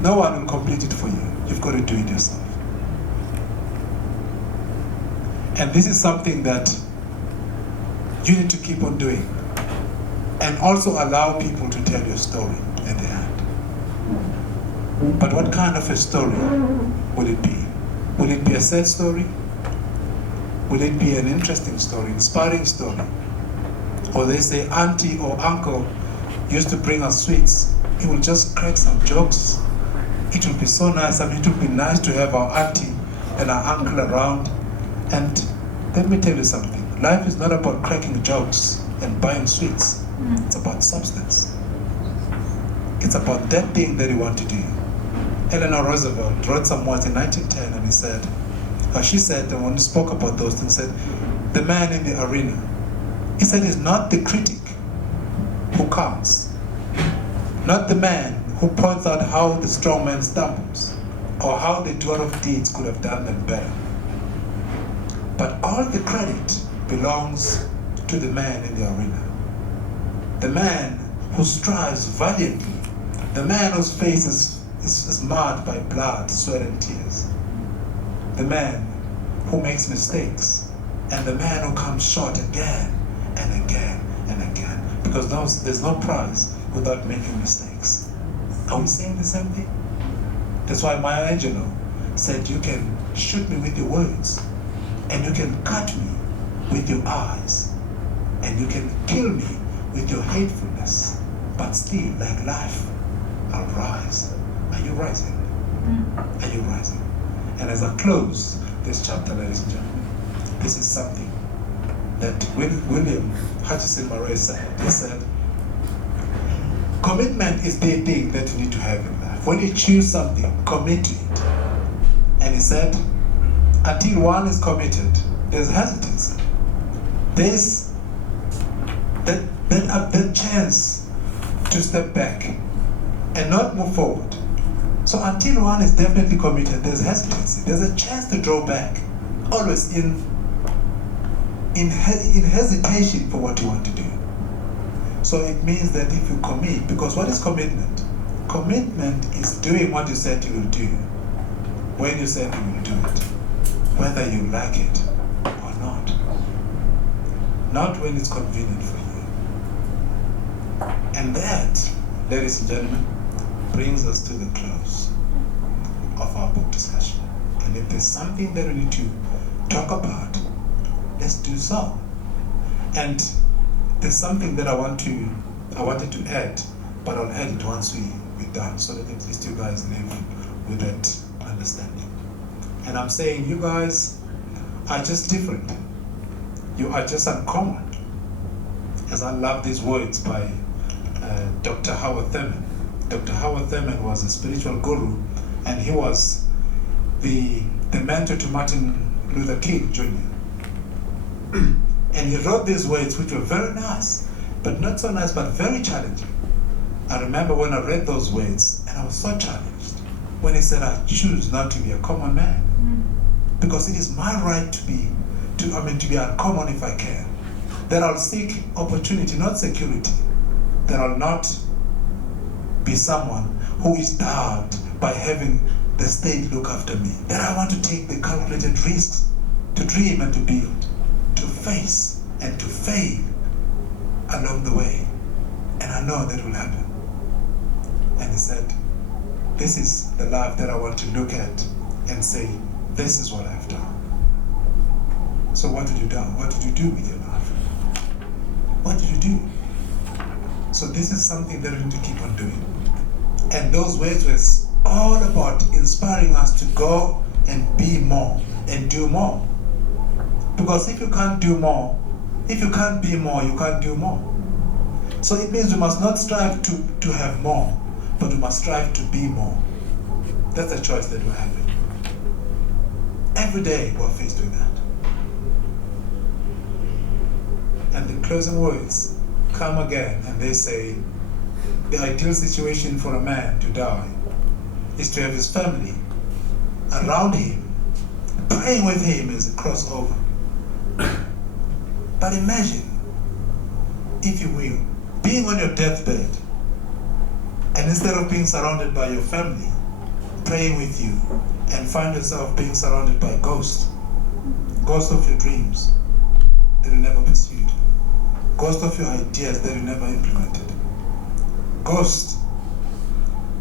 no one will complete it for you. You've got to do it yourself. And this is something that you need to keep on doing. And also allow people to tell your story at the end. But what kind of a story will it be? Will it be a sad story? Will it be an interesting story, inspiring story? Or they say auntie or uncle used to bring us sweets. He will just crack some jokes. It will be so nice. It will be nice to have our auntie and our uncle around. And let me tell you something. Life is not about cracking jokes and buying sweets. It's about substance. It's about that thing that you want to do. Eleanor Roosevelt wrote some words in 1910, and she said, and when he spoke about those things, said, the man in the arena, he said, is not the critic who counts, not the man who points out how the strong man stumbles, or how the doer of deeds could have done them better. But all the credit belongs to the man in the arena. The man who strives valiantly, the man whose face is marred by blood, sweat, and tears. The man who makes mistakes, and the man who comes short again and again and again. Because there's no prize without making mistakes. Are we saying the same thing? That's why Maya Angelou said, you can shoot me with your words, and you can cut me with your eyes, and you can kill me with your hatefulness, but still, like life, I'll rise. Are you rising? Are you rising? And as I close this chapter, ladies and gentlemen, this is something that William Hutchison Murray said. He said, commitment is the thing that you need to have in life. When you choose something, commit to it. And he said, until one is committed, there's hesitancy. There's that chance to step back and not move forward. So until one is definitely committed, there's hesitancy. There's a chance to draw back, always in hesitation for what you want to do. So it means that if you commit, because what is commitment? Commitment is doing what you said you will do, when you said you will do it, whether you like it or not. Not when it's convenient for you. And that, ladies and gentlemen, brings us to the close of our book discussion. And if there's something that we need to talk about, let's do so. And there's something that I wanted to add, but I'll add it once we're done, so that at least you guys live with that understanding. And I'm saying you guys are just different. You are just uncommon. As I love these words by Dr. Howard Thurman. Dr. Howard Thurman was a spiritual guru, and he was the mentor to Martin Luther King Jr. And he wrote these words which were very nice, but not so nice, but very challenging. I remember when I read those words, and I was so challenged when he said, I choose not to be a common man, because it is my right to be uncommon if I can. That I'll seek opportunity, not security. That I'll not be someone who is starved by having the state look after me. That I want to take the calculated risks to dream and to build, to face and to fail along the way. And I know that will happen. And he said, this is the life that I want to look at and say, this is what I've done. So what did you do? What did you do with your life? What did you do? So this is something that we need to keep on doing. And those words were all about inspiring us to go and be more and do more. Because if you can't do more, if you can't be more, you can't do more. So it means we must not strive to have more, but we must strive to be more. That's the choice that we're having. Every day we're faced with that. And the closing words come again, and they say, the ideal situation for a man to die is to have his family around him, praying with him as a crossover. But imagine, if you will, being on your deathbed, and instead of being surrounded by your family, praying with you, and find yourself being surrounded by ghosts of your dreams that you never pursued, ghosts of your ideas that you never implemented, ghosts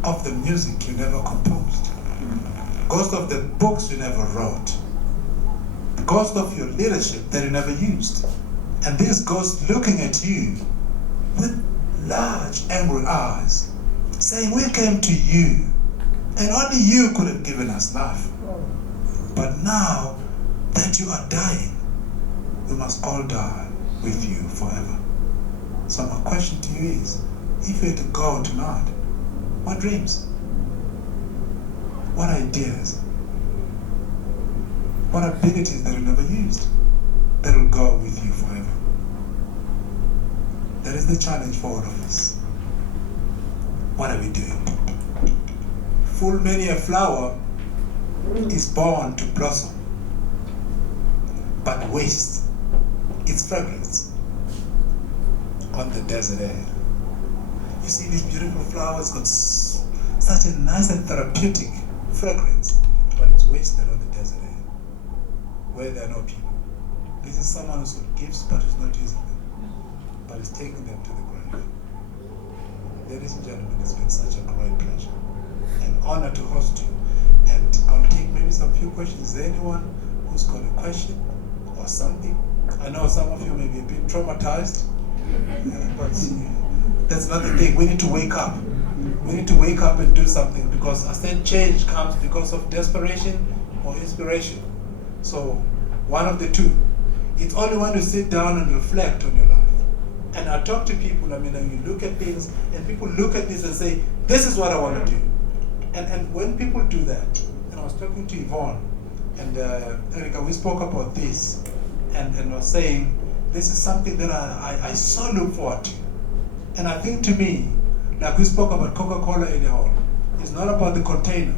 of the music you never composed, ghosts of the books you never wrote, ghosts of your leadership that you never used. And these ghosts looking at you with large angry eyes, saying, we came to you, and only you could have given us life. But now that you are dying, we must all die with you forever. So my question to you is, if you had to go tonight, what dreams? What ideas? What abilities that you never used that will go with you forever? That is the challenge for all of us. What are we doing? Full many a flower is born to blossom, but waste its fragrance on the desert air. You see, these beautiful flowers got such a nice and therapeutic fragrance, but it's wasted on the desert air, where there are no people. This is someone who's got gifts, but who's not using them, but is taking them to the ground. Ladies and gentlemen, it's been such a great pleasure and honor to host you. And I'll take maybe some few questions. Is there anyone who's got a question or something? I know some of you may be a bit traumatized, but that's not the thing. We need to wake up. We need to wake up and do something, because I said change comes because of desperation or inspiration. So one of the two. It's only when you sit down and reflect on your life. And I talk to people, you look at things and people look at this and say, this is what I want to do. And when people do that, and I was talking to Yvonne and Erika, we spoke about this, and I was saying, this is something that I so look forward to. And I think, to me, like we spoke about Coca-Cola earlier on, it's not about the container,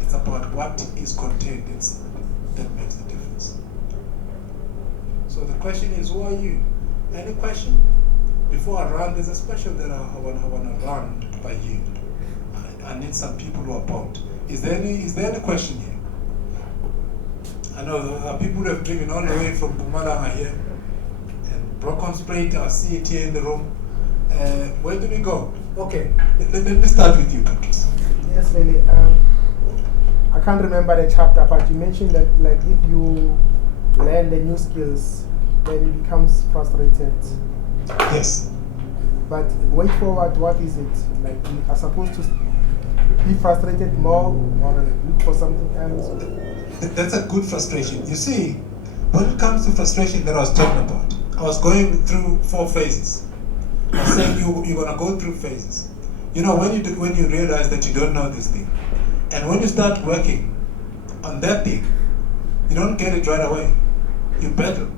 it's about what is contained inside that makes the difference. So the question is, who are you? Any question? Before I run, there's a special that I want to run by you. I need some people who are bold. Is there any question here? I know there are people who have driven all the way from Mpumalanga here, and Brockhamspruit, I see it here in the room. Where do we go? Okay, let me start with you, Patrice. Yes, Veli. I can't remember the chapter, but you mentioned that, like, if you learn the new skills, then it becomes frustrated. Yes. But going forward, what is it? Like, you are supposed to be frustrated more or look for something else? That's a good frustration. You see, when it comes to frustration that I was talking about, I was going through 4 phases. I was saying you're going to go through phases. You know, when you realize that you don't know this thing, and when you start working on that thing, you don't get it right away. You battle.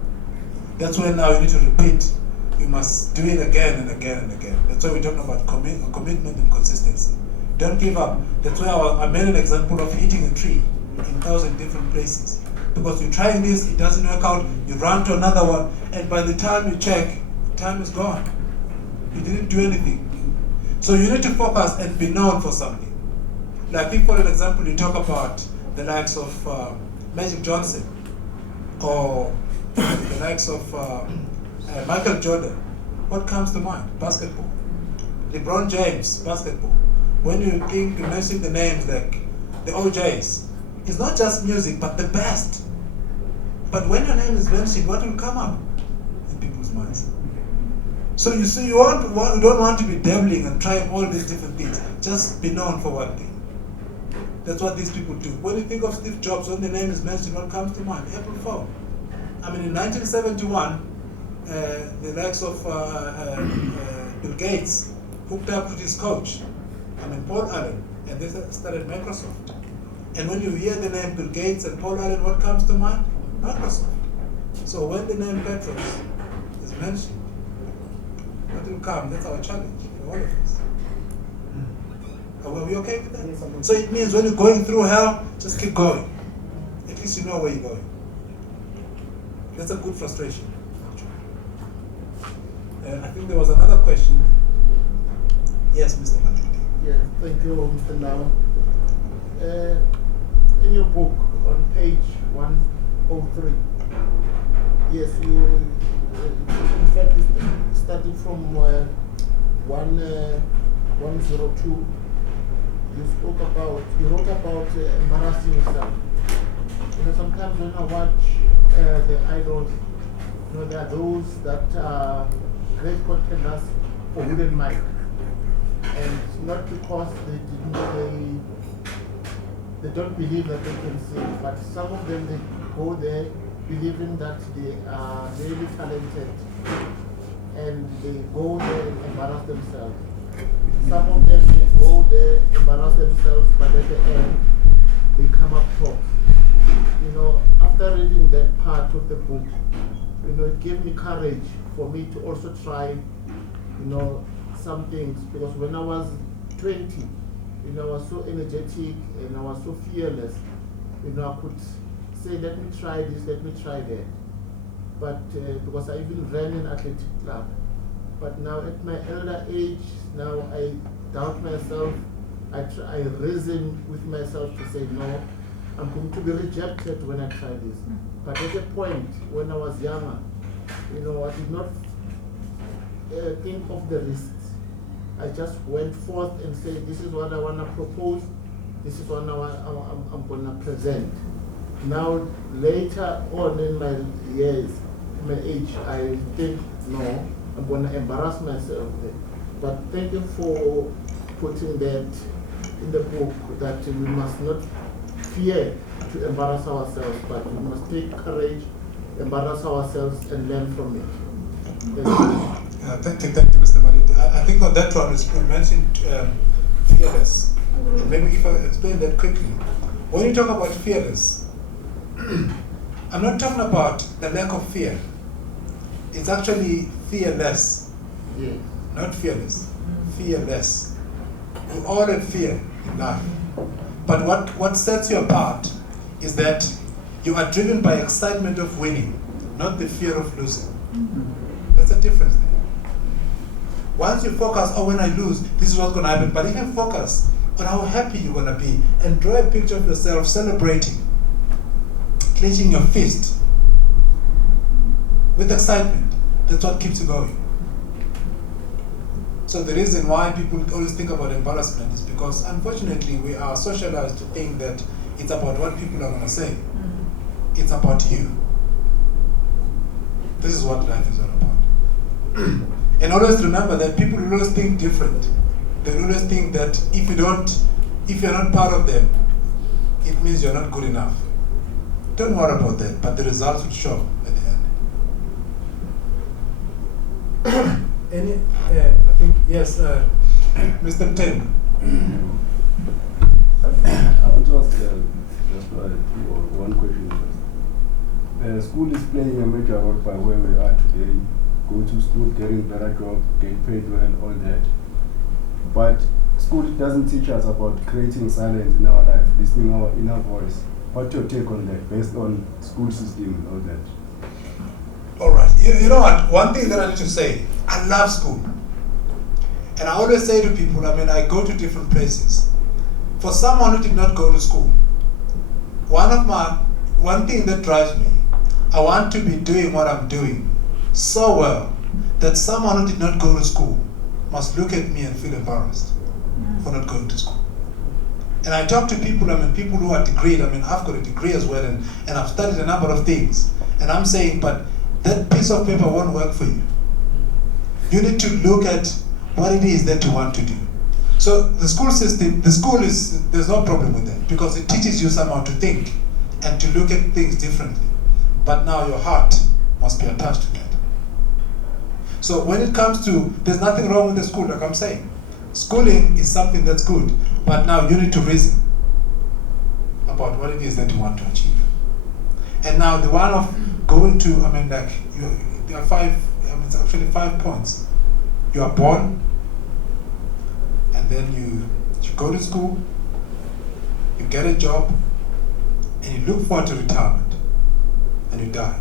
That's when now you need to repeat. You must do it again and again and again. That's why we're talking about commitment and consistency. Don't give up. That's why I made an example of hitting a tree in 1,000 different places. Because you're trying this, it doesn't work out, you run to another one, and by the time you check, time is gone. You didn't do anything. So you need to focus and be known for something. Like, if, for an example, you talk about the likes of Magic Johnson, or the likes of Michael Jordan, what comes to mind? Basketball. LeBron James, basketball. When you mention the names like the OJs, it's not just music, but the best. But when your name is mentioned, what will come up in people's minds? So you see, you don't want to be dabbling and trying all these different things. Just be known for one thing. That's what these people do. When you think of Steve Jobs, when the name is mentioned, what comes to mind? Apple phone. In 1971, the likes of Bill Gates hooked up with his coach, Paul Allen, and they started Microsoft. And when you hear the name Bill Gates and Paul Allen, what comes to mind? Microsoft. So when the name Petros is mentioned, what will come? That's our challenge for all of us. Are we okay with that? Yes, so it means when you're going through hell, just keep going. At least you know where you're going. That's a good frustration. I think there was another question. Yes, Mr. Malindi. Yes, thank you, Mr. Ndaba. In your book, on page 103, yes, you, in fact, starting from 102, you wrote about embarrassing yourself. Sometimes when I watch the idols, there are those that are great contenders for wooden mic. And not because they don't believe that they can sing, but some of them, they go there believing that they are really talented, and they go there and embarrass themselves. Some of them, they go there, embarrass themselves, but at the end, they come up short. After reading that part of the book, it gave me courage for me to also try, some things, because when I was 20, I was so energetic and I was so fearless. I could say, let me try this, let me try that. But because I even ran an athletic club. But now at my elder age, now I doubt myself. I reason with myself to say, no, I'm going to be rejected when I try this. But at a point, when I was younger, I did not think of the risks. I just went forth and said, this is what I want to propose, this is what I'm going to present. Now, later on in my years, my age, I think, no, I'm going to embarrass myself. But thank you for putting that in the book, that we must not fear to embarrass ourselves, but we must take courage, embarrass ourselves, and learn from it. Thank you, Mr. Malindi. I think on that one, you mentioned fearless. Maybe if I explain that quickly. When you talk about fearless, I'm not talking about the lack of fear. It's actually fearless. Yes. Not fearless. Fearless. We all have fear in life. But what sets you apart is that you are driven by excitement of winning, not the fear of losing. That's a difference there. Once you focus, oh, when I lose, this is what's going to happen. But if you focus on how happy you're going to be and draw a picture of yourself celebrating, clenching your fist with excitement, that's what keeps you going. So the reason why people always think about embarrassment is because, unfortunately, we are socialized to think that it's about what people are going to say. It's about you. This is what life is all about. And always remember that people will always think different. They will always think that if you're not part of them, it means you're not good enough. Don't worry about that, but the results will show at the end. I think, yes, Mr. Tim. I want to ask just one question first. School is playing a major role by where we are today. Go to school, getting better job, get paid well, all that. But school doesn't teach us about creating silence in our life, listening our inner voice. What's your take on that, based on school system and all that? All right. You know what? One thing that I need to say, I love school. And I always say to people, I go to different places. For someone who did not go to school, one thing that drives me, I want to be doing what I'm doing so well that someone who did not go to school must look at me and feel embarrassed for not going to school. And I talk to people, people who are degreed. I've got a degree as well, and I've studied a number of things. And I'm saying, but that piece of paper won't work for you. You need to look at what it is that you want to do. So the school system, there's no problem with that, because it teaches you somehow to think and to look at things differently. But now your heart must be attached to that. So when it comes to, there's nothing wrong with the school, like I'm saying. Schooling is something that's good, but now you need to reason about what it is that you want to achieve. And now the one of going to, there are five, it's actually 5 points. You are born, and then you go to school, you get a job, and you look forward to retirement, and you die.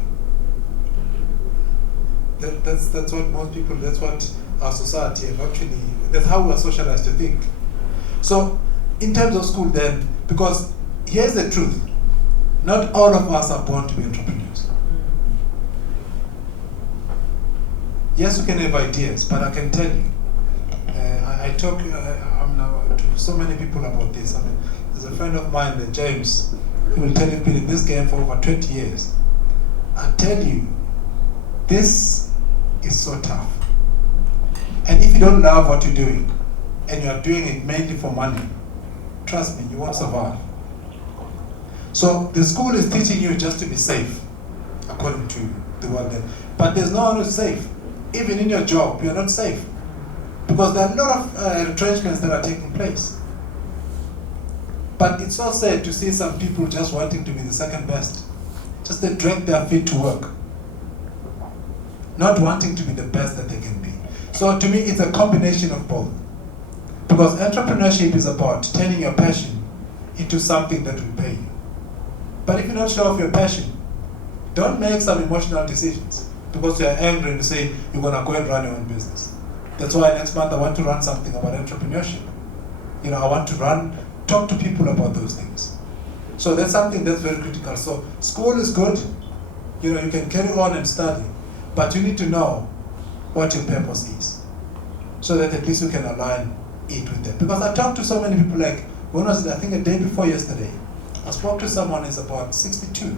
That's what most people, that's what our society have actually, that's how we are socialized to think. So, in terms of school then, because here's the truth, not all of us are born to be entrepreneurs. Yes, we can have ideas, but I can tell you, I talk to so many people about this. There's a friend of mine, James, who will tell you, been in this game for over 20 years. I tell you, this is so tough. And if you don't love what you're doing, and you are doing it mainly for money, trust me, you won't survive. So the school is teaching you just to be safe, according to the world then. But there's no one who's safe. Even in your job, you're not safe. Because there are a lot of retrenchments that are taking place. But it's so sad to see some people just wanting to be the second best. Just they drag their feet to work. Not wanting to be the best that they can be. So to me, it's a combination of both. Because entrepreneurship is about turning your passion into something that will pay you. But if you're not sure of your passion, don't make some emotional decisions because you're angry and you say you're going to go and run your own business. That's why next month I want to run something about entrepreneurship. I want to talk to people about those things. So that's something that's very critical. So school is good. You can carry on and study, but you need to know what your purpose is. so that at least we can align it with them. Because I talked to so many people, like, when was it? I think a day before yesterday, I spoke to someone who's about 62,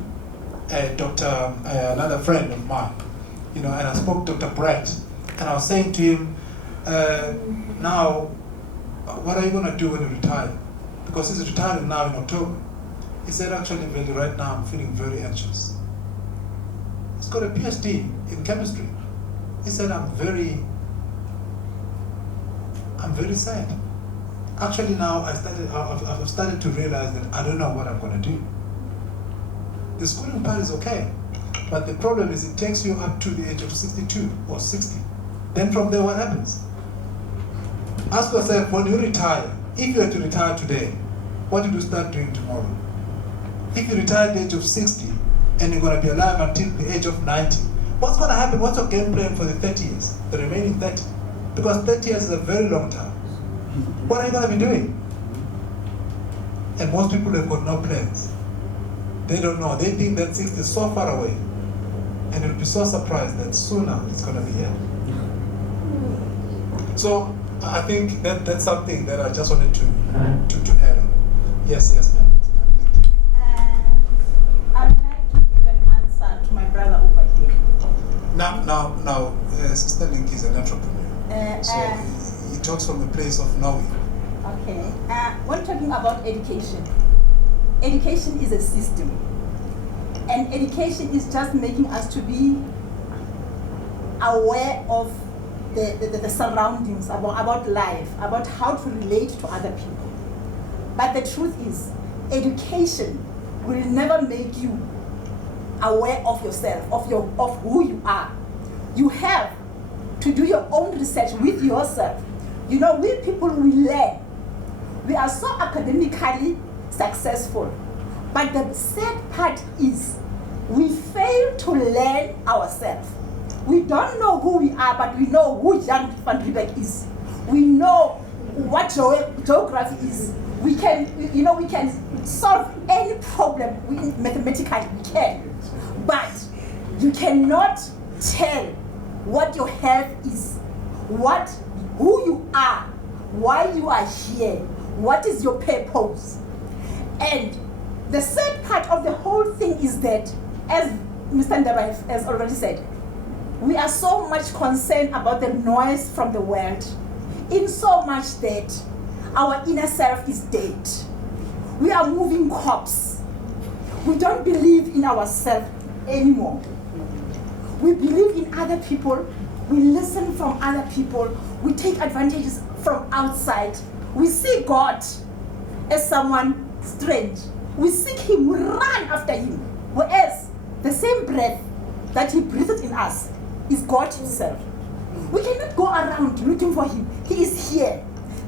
another friend of mine, and I spoke to Dr. Brett, and I was saying to him, now, what are you going to do when you retire? Because he's retiring now in October. He said, actually, Veli, right now I'm feeling very anxious. He's got a PhD in chemistry. He said, I'm very sad. Actually, now I've started to realize that I don't know what I'm going to do. The schooling part is okay, but the problem is it takes you up to the age of 62 or 60. Then from there, what happens? Ask yourself, when you retire, if you were to retire today, what did you start doing tomorrow? If you retire at the age of 60 and you're going to be alive until the age of 90, what's going to happen? What's your game plan for the 30 years, the remaining 30? Because 30 years is a very long time. What are you going to be doing? And most people have got no plans. They don't know. They think that 60 is so far away. And you'll be so surprised that sooner it's going to be here. So I think that's something that I just wanted to add on. Yes, ma'am. I would like to give an answer to my brother over here. Now, Sister Link is an entrepreneur. So he talks from a place of knowing. Okay. When talking about education is a system. And education is just making us to be aware of the surroundings, about life, about how to relate to other people. But the truth is, education will never make you aware of yourself, of who you are. You have to do your own research with yourself. We people, we learn. We are so academically successful. But the sad part is, we fail to learn ourselves. We don't know who we are, but we know who Jan van Riebeck is. We know what geography is. We can solve any problem mathematically. We can, but you cannot tell what your health is, who you are, why you are here, what is your purpose. And the sad part of the whole thing is that, as Mr. Ndaba has already said, we are so much concerned about the noise from the world, in so much that our inner self is dead. We are moving corpse. We don't believe in ourselves anymore. We believe in other people. We listen from other people. We take advantages from outside. We see God as someone strange. We seek Him, we run after Him. Whereas the same breath that He breathed in us is God Himself. We cannot go around looking for Him. He is here.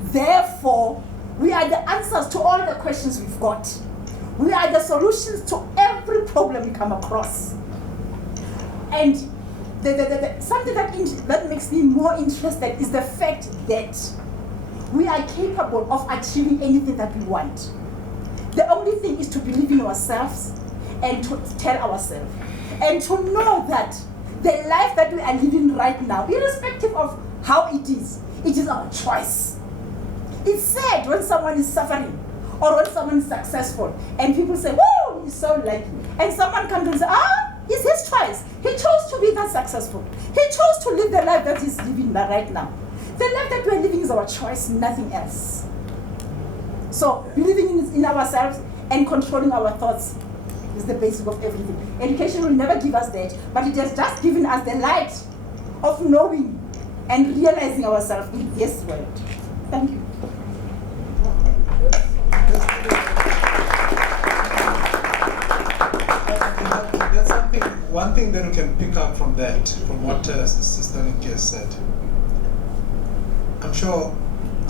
Therefore, we are the answers to all the questions we've got. We are the solutions to every problem we come across. And something that makes me more interested is the fact that we are capable of achieving anything that we want. The only thing is to believe in ourselves and to tell ourselves. And to know that the life that we are living right now, irrespective of how it is our choice. It's sad when someone is suffering or when someone is successful and people say, "Whoa, he's so lucky." And someone comes and says, it's his choice. He chose to be that successful. He chose to live the life that he's living right now. The life that we're living is our choice, nothing else. So believing in ourselves and controlling our thoughts is the basic of everything. Education will never give us that, but it has just given us the light of knowing and realizing ourselves in this world. Thank you. That's something. One thing that we can pick up from that, from what Sister Linky has said. I'm sure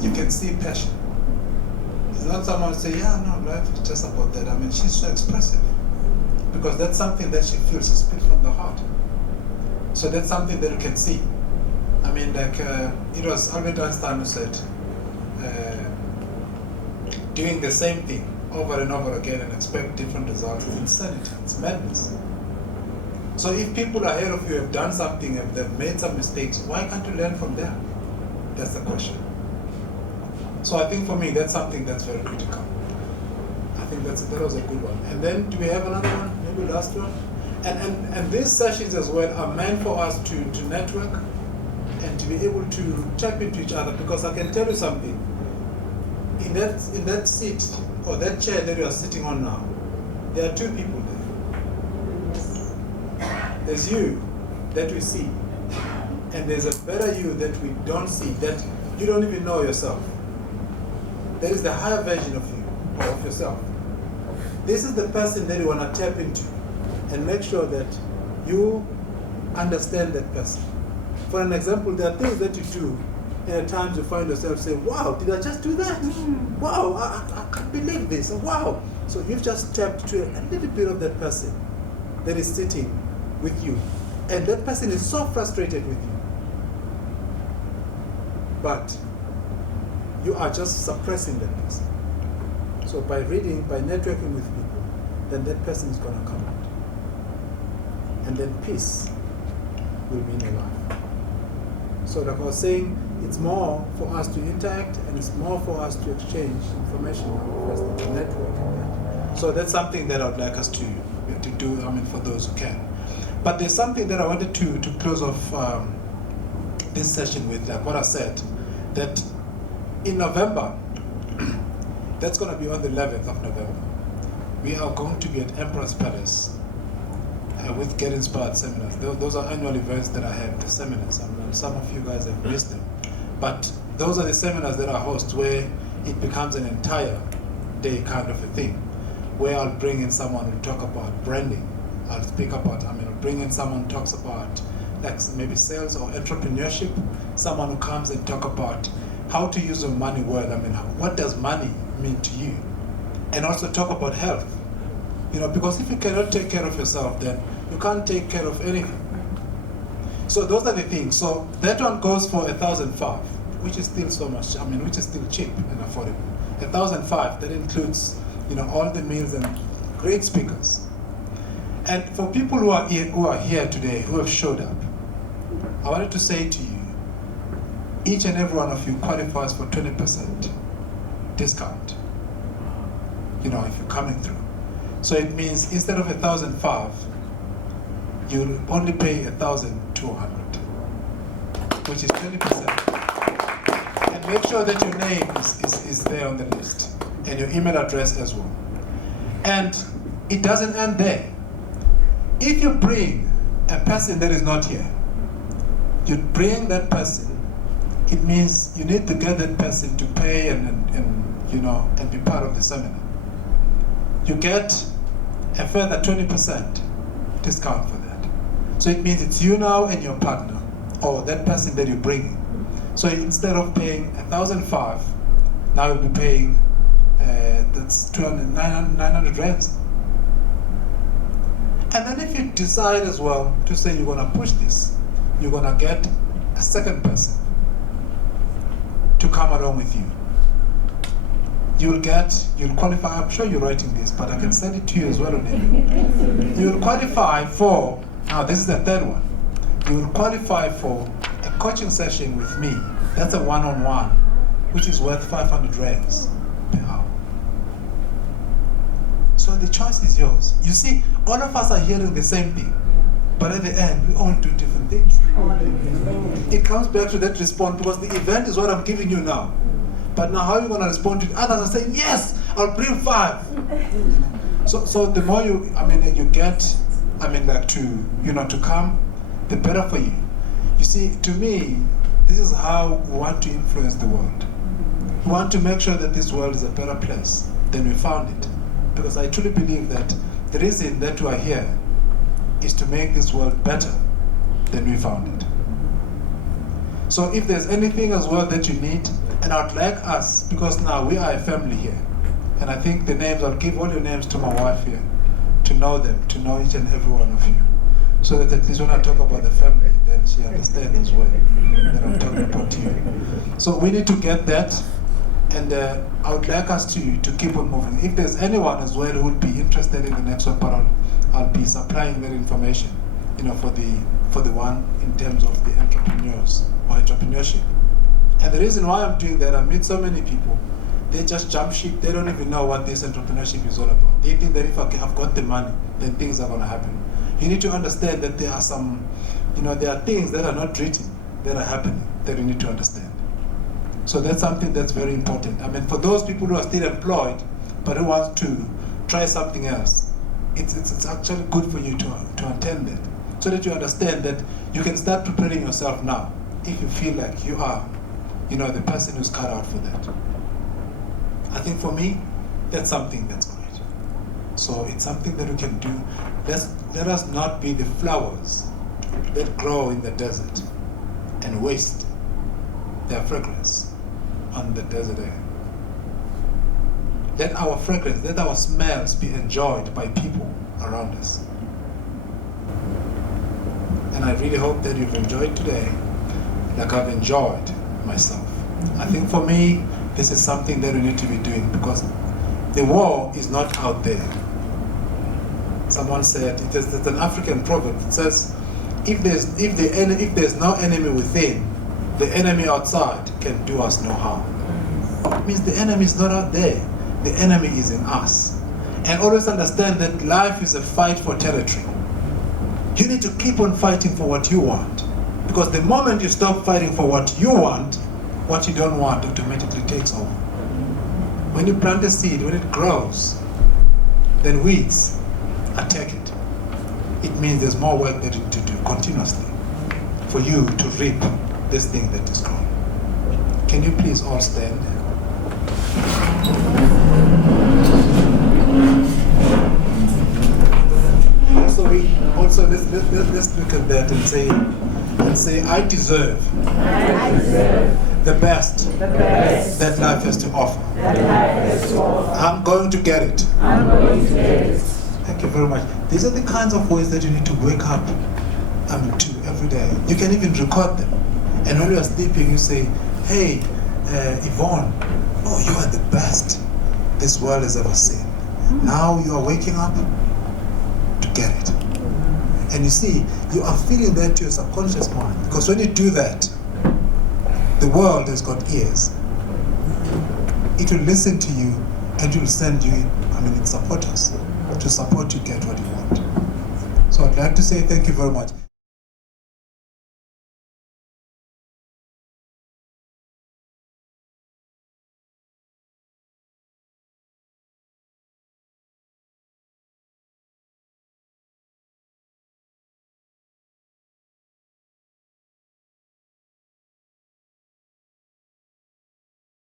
you can see passion. It's not someone say, "Yeah, no, life is just about that." I mean, she's so expressive because that's something that she feels. She speaks from the heart. So that's something that you can see. I mean, like it was Albert Einstein who said, doing the same thing over and over again and expect different results is insanity. It's madness. So if people ahead of you have done something and they've made some mistakes, why can't you learn from them? That's the question. So I think for me, that's something that's very critical. I think that was a good one. And then do we have another one? Maybe last one? And these sessions as well are meant for us to network and to be able to tap into each other, because I can tell you something. In that seat or that chair that you are sitting on now, there are two people there. There's you that we see, and there's a better you that we don't see, that you don't even know yourself. There is the higher version of you or of yourself. This is the person that you want to tap into and make sure that you understand that person. For an example, there are things that you do, and at times you find yourself saying, wow, did I just do that? Wow, I can't believe this. Wow. So you've just tapped to a little bit of that person that is sitting with you. And that person is so frustrated with you. But you are just suppressing that person. So by reading, by networking with people, then that person is going to come out. And then peace will be in your life. So like I was saying, it's more for us to interact, and it's more for us to exchange information and to network. So that's something that I would like us to do, for those who can. But there's something that I wanted to close off this session with, like what I said, that in November, that's going to be on the 11th of November, we are going to be at Emperor's Palace with Get Inspired seminars. Those are annual events that I have, the seminars. Some of you guys have missed them. But those are the seminars that I host, where it becomes an entire day kind of a thing, where I'll bring in someone who talk about branding. I'll bring in someone who talks about like maybe sales or entrepreneurship, someone who comes and talk about how to use your money well. What does money mean to you? And also talk about health. Because if you cannot take care of yourself, then you can't take care of anything. So those are the things. So that one goes for 1,005, which is still so much, which is still cheap and affordable. 1,005, that includes, all the meals and great speakers. And for people who are here today, who have showed up, I wanted to say to you, each and every one of you qualifies for 20% discount, if you're coming through. So it means instead of 1,005, you'll only pay 1,200, which is 20%. And make sure that your name is there on the list, and your email address as well. And it doesn't end there. If you bring a person that is not here, you bring that person, it means you need to get that person to pay and be part of the seminar. You get a further 20% discount for that. So it means it's you now and your partner, or that person that you're bringing. So instead of paying 1,005, now you'll be paying that's 900 rands. And then if you decide as well to say you're going to push this, you're going to get a second person to come along with you. You'll qualify, I'm sure you're writing this, but I can send it to you as well on email. You'll qualify for, now this is the third one, you'll qualify for a coaching session with me. That's a one-on-one, which is worth 500 rands per hour. So the choice is yours. You see, all of us are hearing the same thing, but at the end, we all do different things. It comes back to that response, because the event is what I'm giving you now. But now how are you going to respond to it? Others are saying, yes, I'll bring 5. So the more you get, to come, the better for you. You see, to me, this is how we want to influence the world. We want to make sure that this world is a better place than we found it. Because I truly believe that the reason that we are here is to make this world better than we found it. So if there's anything as well that you need, and I'd like us, because now we are a family here, and I think the names, I'll give all your names to my wife here, to know them, to know each and every one of you, so that at least when I talk about the family, then she understands as well that I'm talking about you. So we need to get that, and I would like us to keep on moving. If there's anyone as well who would be interested in the next one, but I'll be supplying that information, for the one in terms of the entrepreneurs or entrepreneurship. And the reason why I'm doing that, I meet so many people, they just jump ship. They don't even know what this entrepreneurship is all about. They think that if I've got the money, then things are going to happen. You need to understand that there are some, there are things that are not written that are happening that you need to understand. So that's something that's very important. I mean, for those people who are still employed, but who want to try something else, it's actually good for you to attend that, so that you understand that you can start preparing yourself now if you feel like you are, the person who's cut out for that. I think for me, that's something that's great. So it's something that we can do. Let us not be the flowers that grow in the desert and waste their fragrance on the desert air. Let our fragrance, let our smells be enjoyed by people around us. And I really hope that you've enjoyed today like I've enjoyed myself. I think for me, this is something that we need to be doing, because the war is not out there. Someone said, there's an African proverb that says, if there's no enemy within, the enemy outside can do us no harm. It means the enemy is not out there. The enemy is in us. And always understand that life is a fight for territory. You need to keep on fighting for what you want. Because the moment you stop fighting for what you want, what you don't want automatically takes over. When you plant a seed, when it grows, then weeds attack it. It means there's more work that you need to do continuously for you to reap this thing that is growing. Can you please all stand? Also let's look at that and say I deserve the best that life has to offer. I'm going to get it. Thank you very much. These are the kinds of ways that you need to wake up to every day. You can even record them. And when you are sleeping, you say, hey, Yvonne, oh, you are the best this world has ever seen. Now you are waking up to get it. And you see, you are feeling that to your subconscious mind. Because when you do that, the world has got ears. It will listen to you and it will send you, its supporters, to support you get what you want. So I'd like to say thank you very much.